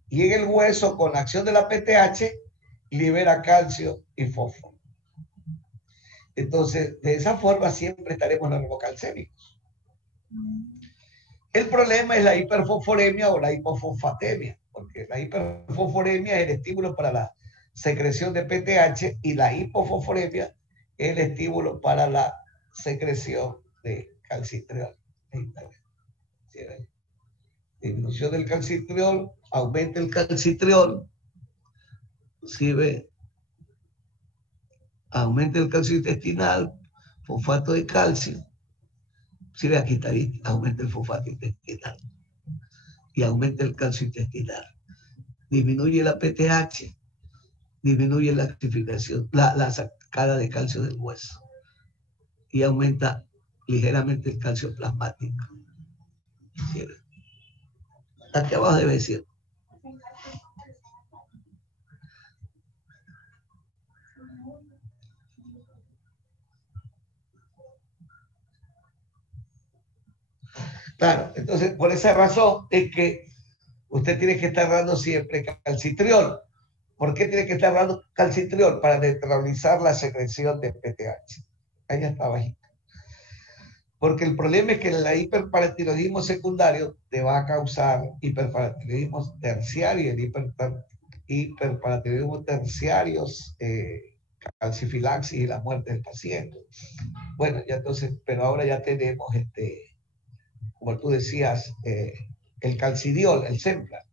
Y en el hueso, con la acción de la PTH, libera calcio y fósforo. Entonces, de esa forma siempre estaremos normocalcémicos. El problema es la hiperfosforemia o la hipofosfatemia, porque la hiperfosforemia es el estímulo para la secreción de PTH y la hipofosforemia es el estímulo para la secreción de calcitriol. ¿Sí? Disminución del calcitriol, aumenta el calcitriol, ¿sí ve? aumenta el calcio intestinal, fosfato de calcio. Si ve, aquí está, ¿viste? Aumenta el fosfato intestinal y aumenta el calcio intestinal. Disminuye la PTH, disminuye la actificación, la sacada de calcio del hueso y aumenta ligeramente el calcio plasmático. Aquí abajo debe decir. Claro, entonces por esa razón es que usted tiene que estar dando siempre calcitriol. ¿Por qué tiene que estar dando calcitriol? Para neutralizar la secreción de PTH. Ahí está bajito. Porque el problema es que el hiperparatiroidismo secundario te va a causar hiperparatiroidismo terciario, el hiperparatiroidismo terciario, calcifilaxis y la muerte del paciente. Bueno, ya entonces, pero ahora ya tenemos, como tú decías, el calcidiol, el Sempra.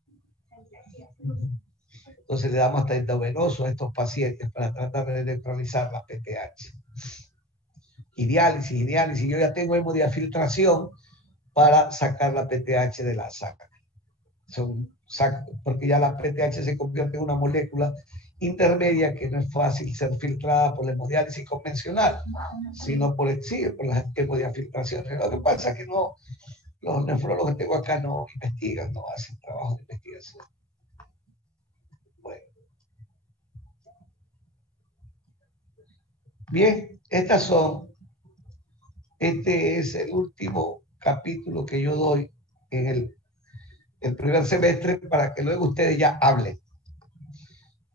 Entonces le damos hasta endovenoso a estos pacientes para tratar de neutralizar la PTH. Y diálisis. Yo ya tengo hemodiafiltración para sacar la PTH de la sangre. Porque ya la PTH se convierte en una molécula intermedia que no es fácil ser filtrada por la hemodiálisis convencional, sino por las hemodiafiltraciones. Lo que pasa es que no, los nefrólogos que tengo acá no investigan, no hacen trabajo de investigación. Bueno. Bien, este es el último capítulo que yo doy en el primer semestre para que luego ustedes ya hablen.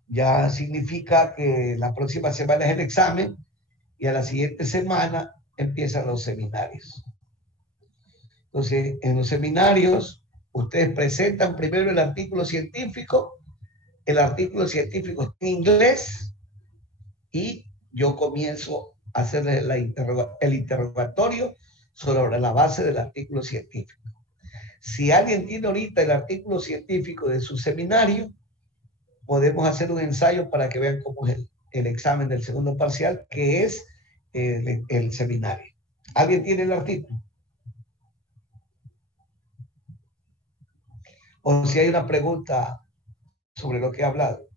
Ya significa que la próxima semana es el examen y a la siguiente semana empiezan los seminarios. Entonces, en los seminarios, ustedes presentan primero el artículo científico está en inglés y yo comienzo a hacerles el interrogatorio sobre la base del artículo científico. Si alguien tiene ahorita el artículo científico de su seminario, podemos hacer un ensayo para que vean cómo es el examen del segundo parcial, que es el seminario. ¿Alguien tiene el artículo? O si hay una pregunta sobre lo que he hablado.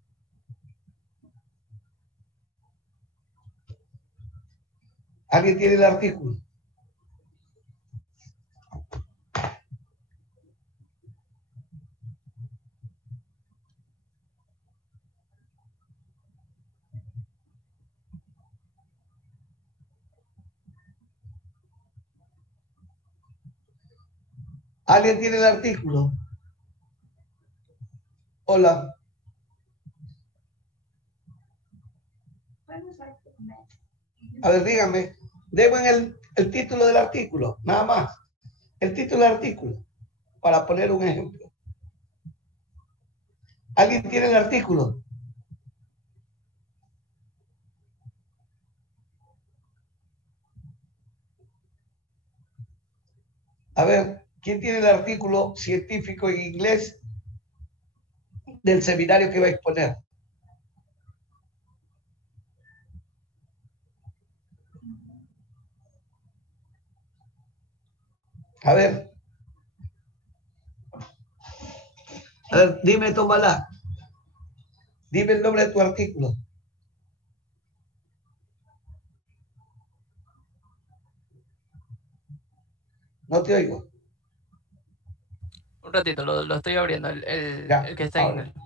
¿Alguien tiene el artículo? ¿Alguien tiene el artículo? Hola. A ver, dígame. Deben el título del artículo, nada más. El título del artículo, para poner un ejemplo. ¿Alguien tiene el artículo? A ver, ¿quién tiene el artículo científico en inglés del seminario que va a exponer? A ver, dime, tómala. Dime el nombre de tu artículo. No te oigo. Un ratito, lo estoy abriendo, el que está ahora. en